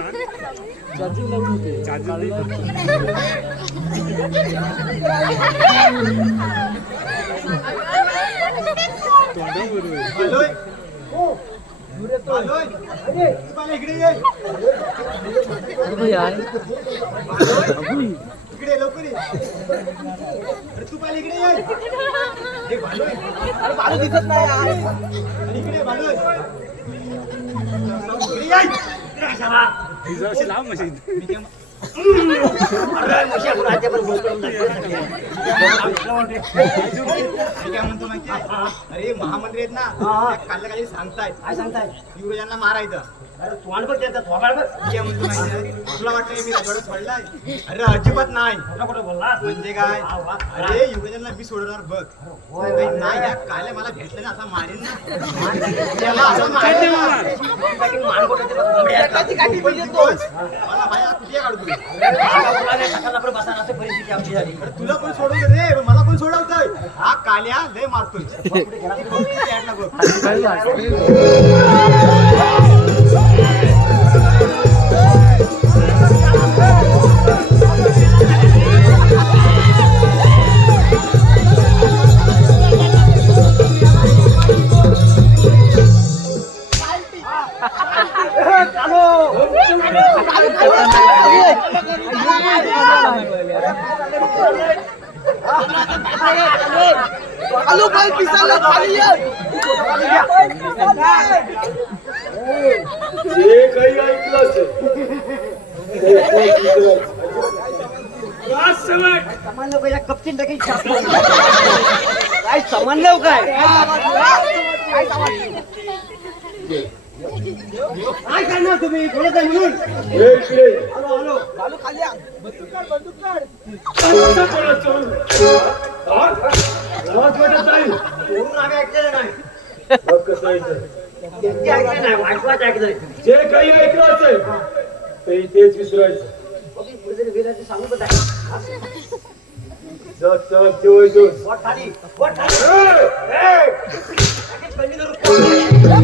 इकडे लवकर ये. अरे तू पाहिलं इकडे ये. हे भालोय. अरे भालो दिसत नाही आणि इकडे भालोय. इकडे ये. लांब मशीन अरे मशी आपण राज्य पण बोलतो मी काय म्हणतो माहिती आहे? अरे महामंत्री आहेत ना त्या कालला काही सांगतायत काय सांगताय युवराजांना मारायचं. अरे तोंड बघ त्याचा थोबाड बघ मी काय म्हणतो माहिती आहे? तुला वाटतं मी राजवाड्यात पडलाय? अरे अजिबात नाही. कुठं बोललास म्हणजे काय अरे युवराजांना मी सोडणार बघ. नाही या काल्या मला भेटलं ना असा मारेन ना त्याला असं मारेन ना. पण तिथंच मला बाया कुठे काढतो परिस्थिती आमची झाली तुला पण सोडवलं रे मला पण सोडवतोय हा काल्या लय मारतोय याडला बघ. जे काही ऐकलं असेल समन्वय कपचिन टाकी काय समन्वय काय काय करणार तुम्ही बोलत आहे म्हणून हे इकडे हॅलो हॅलो कसा पळत चोर? हा? गावात वाटत नाही. चोरून आम्ही ऐकलेलं नाही. मग कसं यायचं? त्यांची ऐकलं नाही, वाटवाच ऐकलंय. जे काही ऐकलं असेल ते तेच विसरायचं. बघी, कुठेतरी वेदांती सांगू पण आहे. जग जेवायचो. बोट खाली, बोट खाली. लगेच कमी धरून पळून जायचं.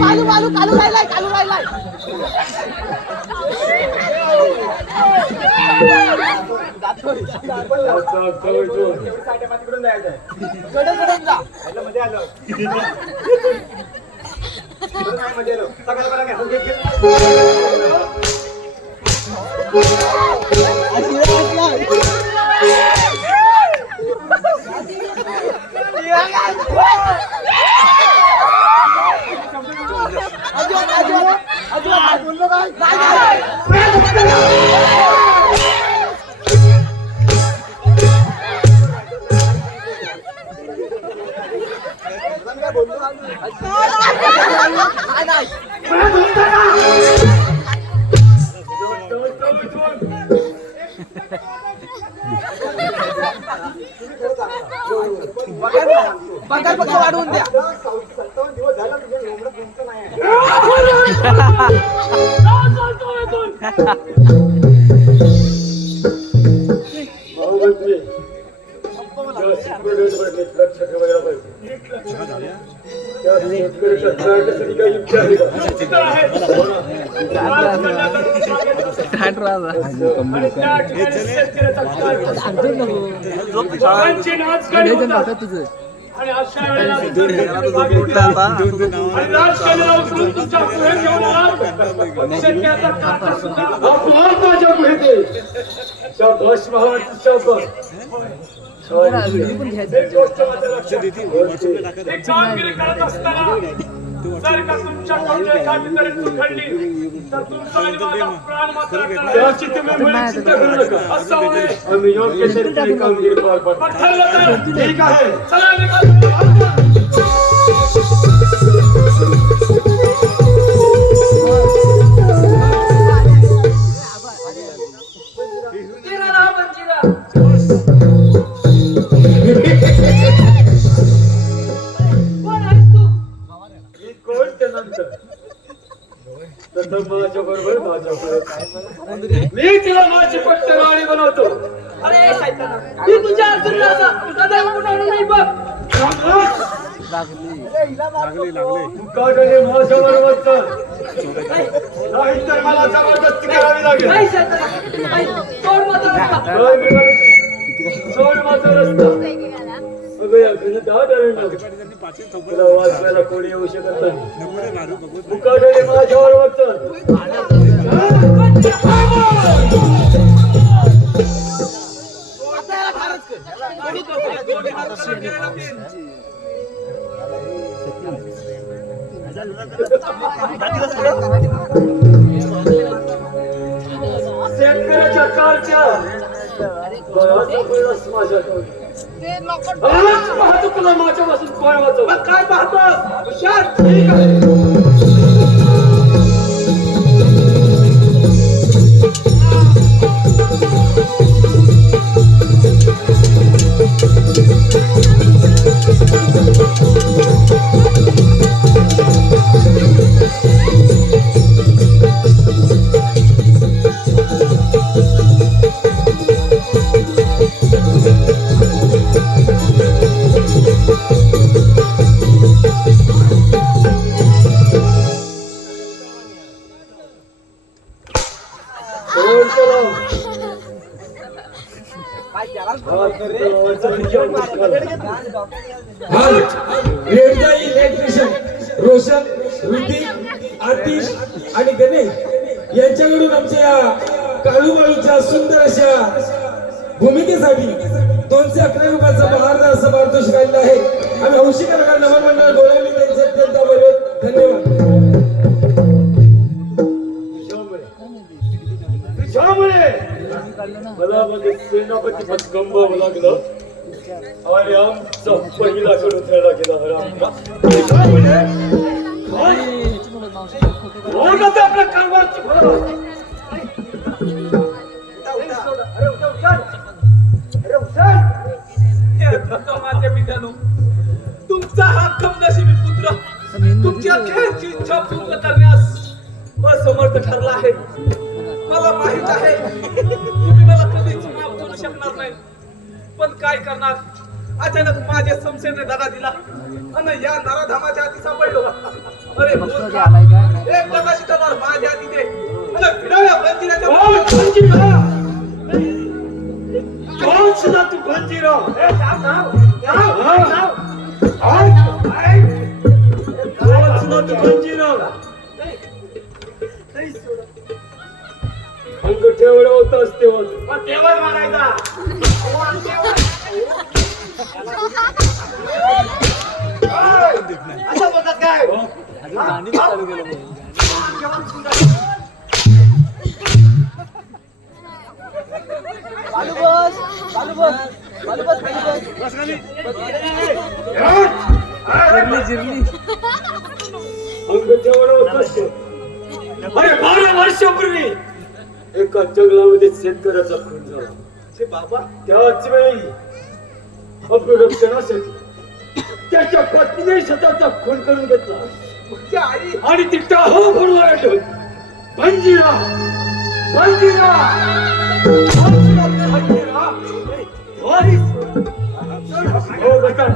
वाढवून द्या. भाऊबंदी, ज्या शेतकऱ्यांवर लक्ष ठेवायला पाहिजे. त्या शेतकऱ्याच्या त्रासासाठी काही युक्ती आहे का? आणि त्या ठिकाणी शेतकऱ्याचा त्रास दोघांची नाच गाणी होतात. आणि अशा वेळेला जर तुम्ही मागे गेलात आणि राजकारणाला उचलून तुमच्या पुढे घेऊन आलात, शेतकऱ्याचा त्रास सुद्धा अपमान माझ्या पुढे दे. शाबास महाराज, शाबास. एक गोष्ट मात्र लक्षात ठेवा. एक कामगिरी करत असताना जर का तुमच्याकडून एखादी तरी चूक घडली तर तुमचा आणि माझा प्राण मात्र तळाला. याची तुम्ही मुळी चिंता करू नका. असं होय. आम्ही योग्य रीतीने कामगिरी पार पाडतो. पण ठरलं तर ठीक आहे. चला निघा. जिरा राम जिरा. कोण आहेस तू? मी कोण ते नंतर तसं माझ्या बरोबर माझ्या मी तिला माझी पट्ट राणी बनवतो. अरे शैताना, मी तुझ्या अर्जुनला असा सदैव कुणाला नाही बघ. तू का गेली माझ्या बरोबर? नाही तर मला जबरदस्ती करावी लागेल. नाही शैताना, नाही. सोड माझा रस्ता. काय मिळाली? सोड माझा रस्ता. अगं या घनदाट अरण्यात तुला वाचवायला कोणी येऊ शकत नाही. मुकाटणे माझ्यावर वचन. शेतकऱ्याच्या कारच्या बळाचा बळच माझ्याकडे. आज पाहतो तुला माझ्यापासून पाय वाचव. काय पाहतोस? हुशार. ठीक आहे. रेडजाई इलेक्ट्रिशियन रोशन, ऋतिक, आतिश आणि गणेश यांच्याकडून आमच्या काळूबाळूच्या सुंदर अशा भूमिकेसाठी 211 रुपयाचा बहारदार असं पारितोषिक आलेलं आहे. आम्ही हौशी कलाकार नमन मंडळ बोलावले त्यांचे अत्यंत बरोबर धन्यवाद. तुझ्यामुळे मला मध्ये सेनापती पद गमवावं लागलं आणि आमचा पहिला कडून खेळला गेला हरामखोर. आपल्या कामाची काय करणार? अचानक माझ्या समसेने दगा दिला आणि या नराधामाच्या हाती सापडलो. अरे मूर्खा, एक दगाशी तलवार माझ्या हाती दे आणि भिडाव्या बंदिराच्या कोण सुद्धा तू बंजीराव कोण सुद्धा तू बंजीराव अंग ठेवलं होतं तेव्हा तेव्हा मारायचा. असं बोलतात काय अंग ठेवलं होतं. अरे 12 वर्षापूर्वी एका जंगलामध्ये शेतकऱ्याचा खून झाला. छे बाबा, त्याच वेळी अपरक्षणासाठी त्याच्या पत्नीने स्वतःचा खून करून घेतला तुमची आई आणि ती टाहो म्हणून आठवत बंजीरा बंजीरा हो बेटा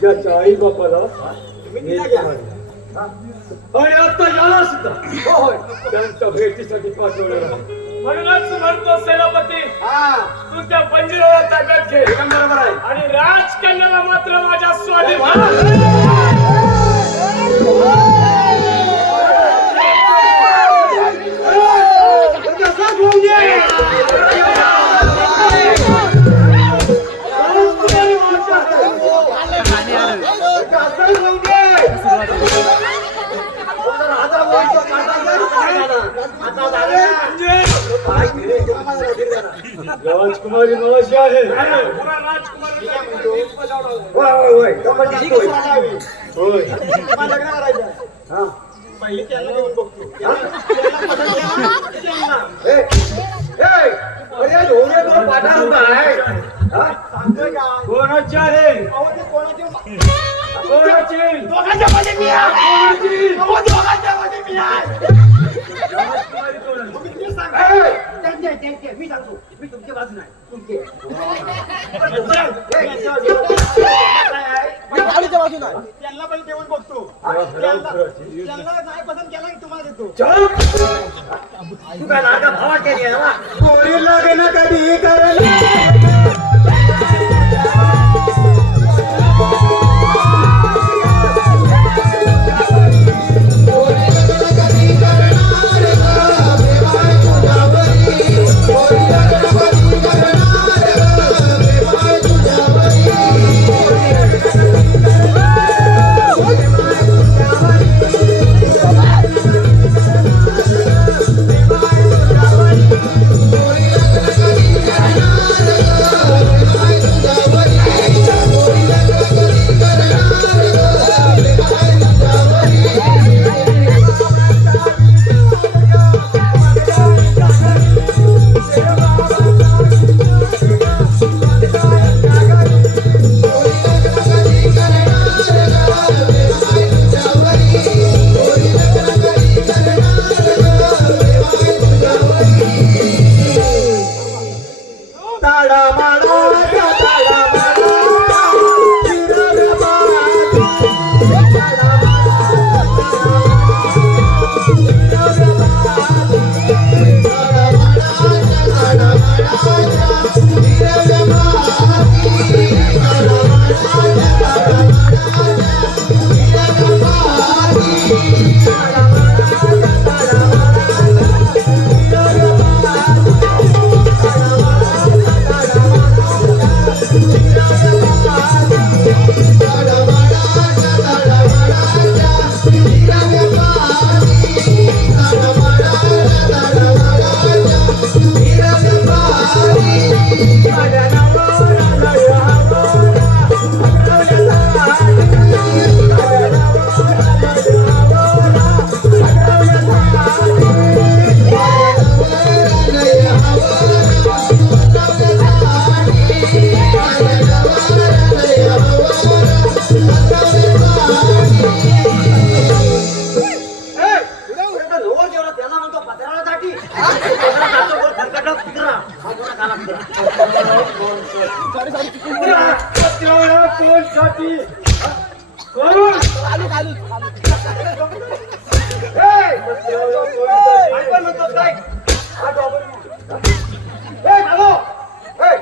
ज्याच्या आई बापाला आणि आता याला सुद्धा त्यांच्या भेटीसाठी पाठवलेला आहे. म्हणूनच म्हणतो सेनापती, तू त्या बंजीराला ताब्यात घे. बरोबर आहे. आणि राजकन्याला मात्र माझ्या स्वाधीन राजकुमारी नवाशी आहे. होय पहिली त्याला घेऊन बघतो. कोणाची आहे कोणाची मी सांगतो मी तुमच्या बाजूने आहे तुमचे गाडीच्या बाजूला आहे. त्यांना पण देऊन बघतो. त्यांना नाही पसंत केला की तुम्हाला देतो. तू काय माझ्या भावात केली आहे ना गोरी लग्न कधी करणार तेवढा कोणसाठी करून काय म्हणतोस काय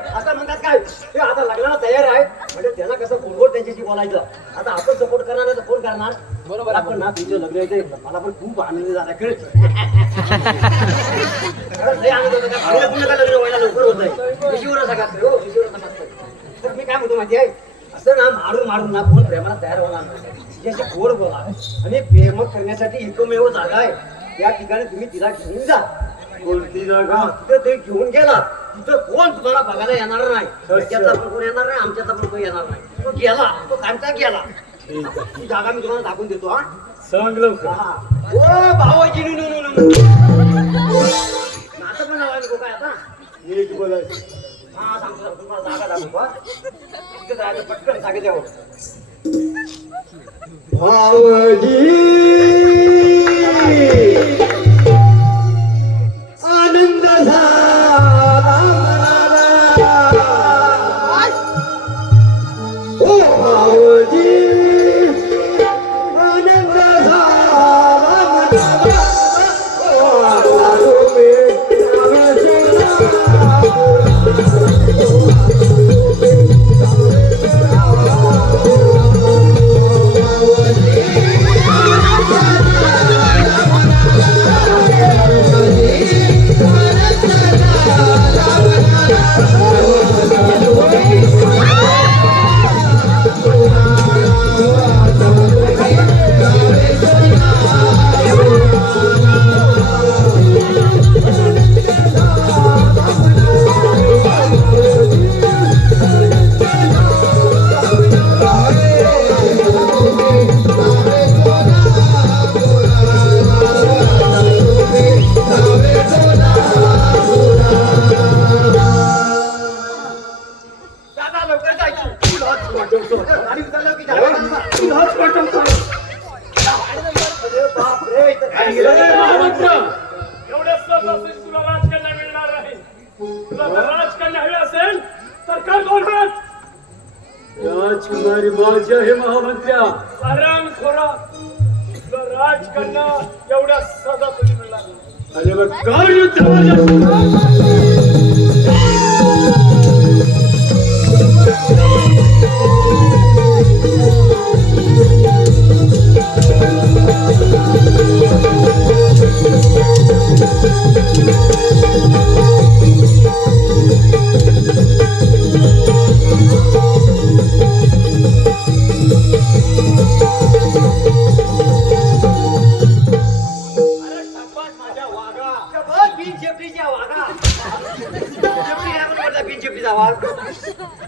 आता म्हणतात काय ते आता लग्नाला तयार आहे म्हणजे त्याला कसं गोडगोड त्यांच्याशी बोलायचं आता आपण सपोर्ट करणार नाही तर कोण करणार बरोबर आपण ना तुमचं लग्न येते मला पण खूप आनंद झाला खरंच लय आनंद होता का पुन्हा लग्न व्हायला लवकर होत आहे विषयवर सगळ्यात हो विषयवर सगळ्यात तर मी काय म्हणतो माहिती आहे असं ना मारून मारून ना कोण प्रेमाला तयार होणार नाही त्याची गोड बोला आणि प्रेम करण्यासाठी एकमेव जागा आहे या ठिकाणी तुम्ही तिला घेऊन जा कोणती जागा तिथं ते घेऊन गेला तिथं कोण तुम्हाला बघायला येणार नाही त्याचा पण कोण येणार नाही आमच्याचा पण कोण येणार नाही तो गेला तो कांचा गेला ती जागा मी तुम्हाला दाखवून देतो हा सांग लवकर ओ भावाजी नातं पण नाव आहे काय आता नीट बोलायचं हा सांगतो तुम्हाला जागा दाखवतो हा तिथं जायचं पटकन जागेच्यावर आनंद झाला ओ भाऊजी आनंद महामंत्र एवढ्या सहजासहजी तुला राजकन्या मिळणार नाही तुला जर राजकन्या हवी असेल तर कर दोन हात राजकुमारी माझी आहे महामंत्र्या आराम खोरा तुला राजकन्या एवढ्या सहजासहजी मिळणार नाही अरे मग काय युद्ध माझ्या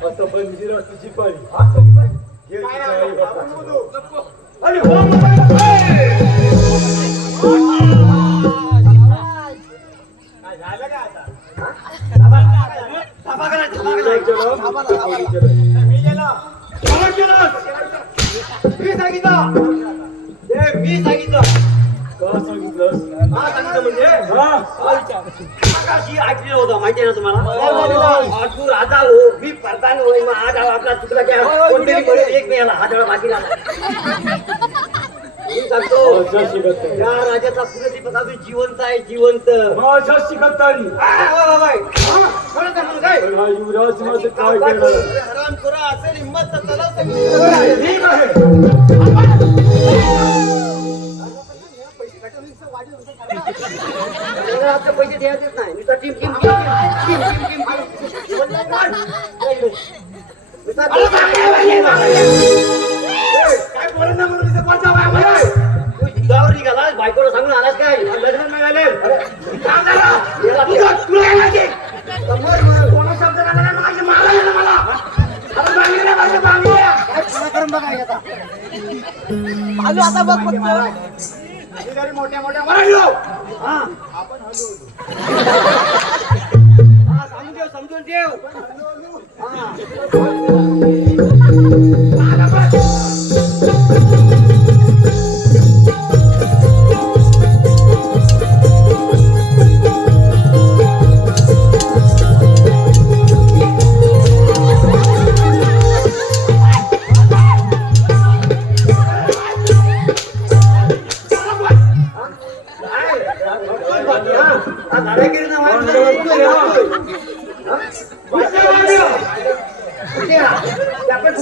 आता बंदिरा तुझी पाळी अरे हो मी सांगितलं का सांगितलंस हा सांगितलं म्हणजे हा आकाशी ऐकलेलं होतं माहिती आहे ना तुम्हाला तू राजा हो मी परदान होय मग हा डाव आपला चुकला की कोणतरी म्हणून एक मिळाला हा डाव बाकी राहिला मी सांगतो माझ्या शिकत या राजाचा पुनर्दीपक अजून जिवंत आहे जिवंत माझ्या शिकतारी काय पण हा युवराज माझं काय करणार हराम करा असेल हिंमत तर चला ठीक आहे आपले पैसे द्यायचेच नाही मी तर टीम टीम काय बोल ना म्हणून तू गावावर निघाला बायकोला सांगून आलास काय लग्न मिळाले कोणा शब्द घाला माझे मारायला मला करून बघा आता बघ मोठ्या मोठ्या मारलो हा समजून ठेव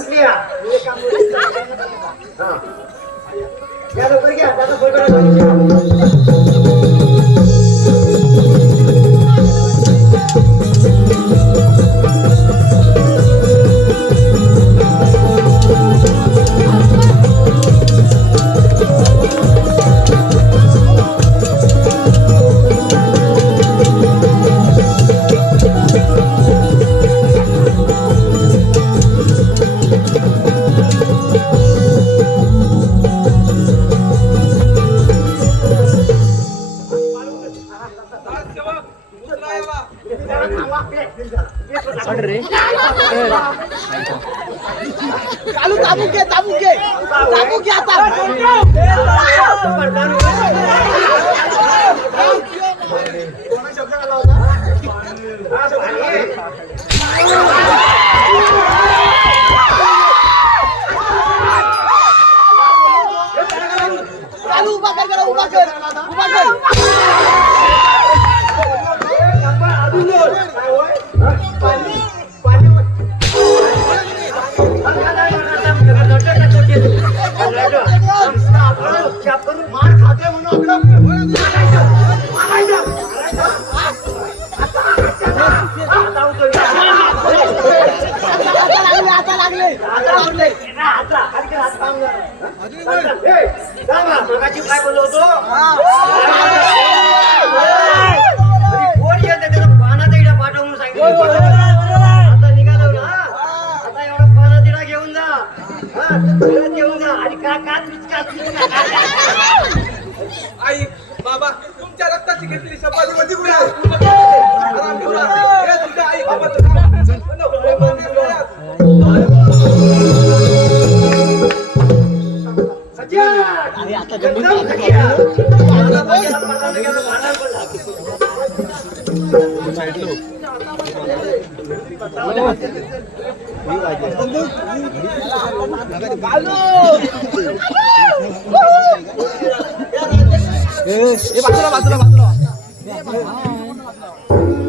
कसली या? मी एक काम करतो. हा. या लवकर घ्या, त्याचा फोटो काढून. काय बोललो होतो कोण येते त्याचा पानाचा इडा पाठव म्हणून सांगितलं. आता निघालो ना, आता एवढा पानाचा इडा घेऊन जा. हा, घरात घेऊन जा आणि आई बाबा तुमच्या रक्ताची घेतलेली शपथ मध्ये कुठे आहे? आराम ठेवा. हे तुमच्या आई बाबाचं नाव.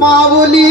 माऊली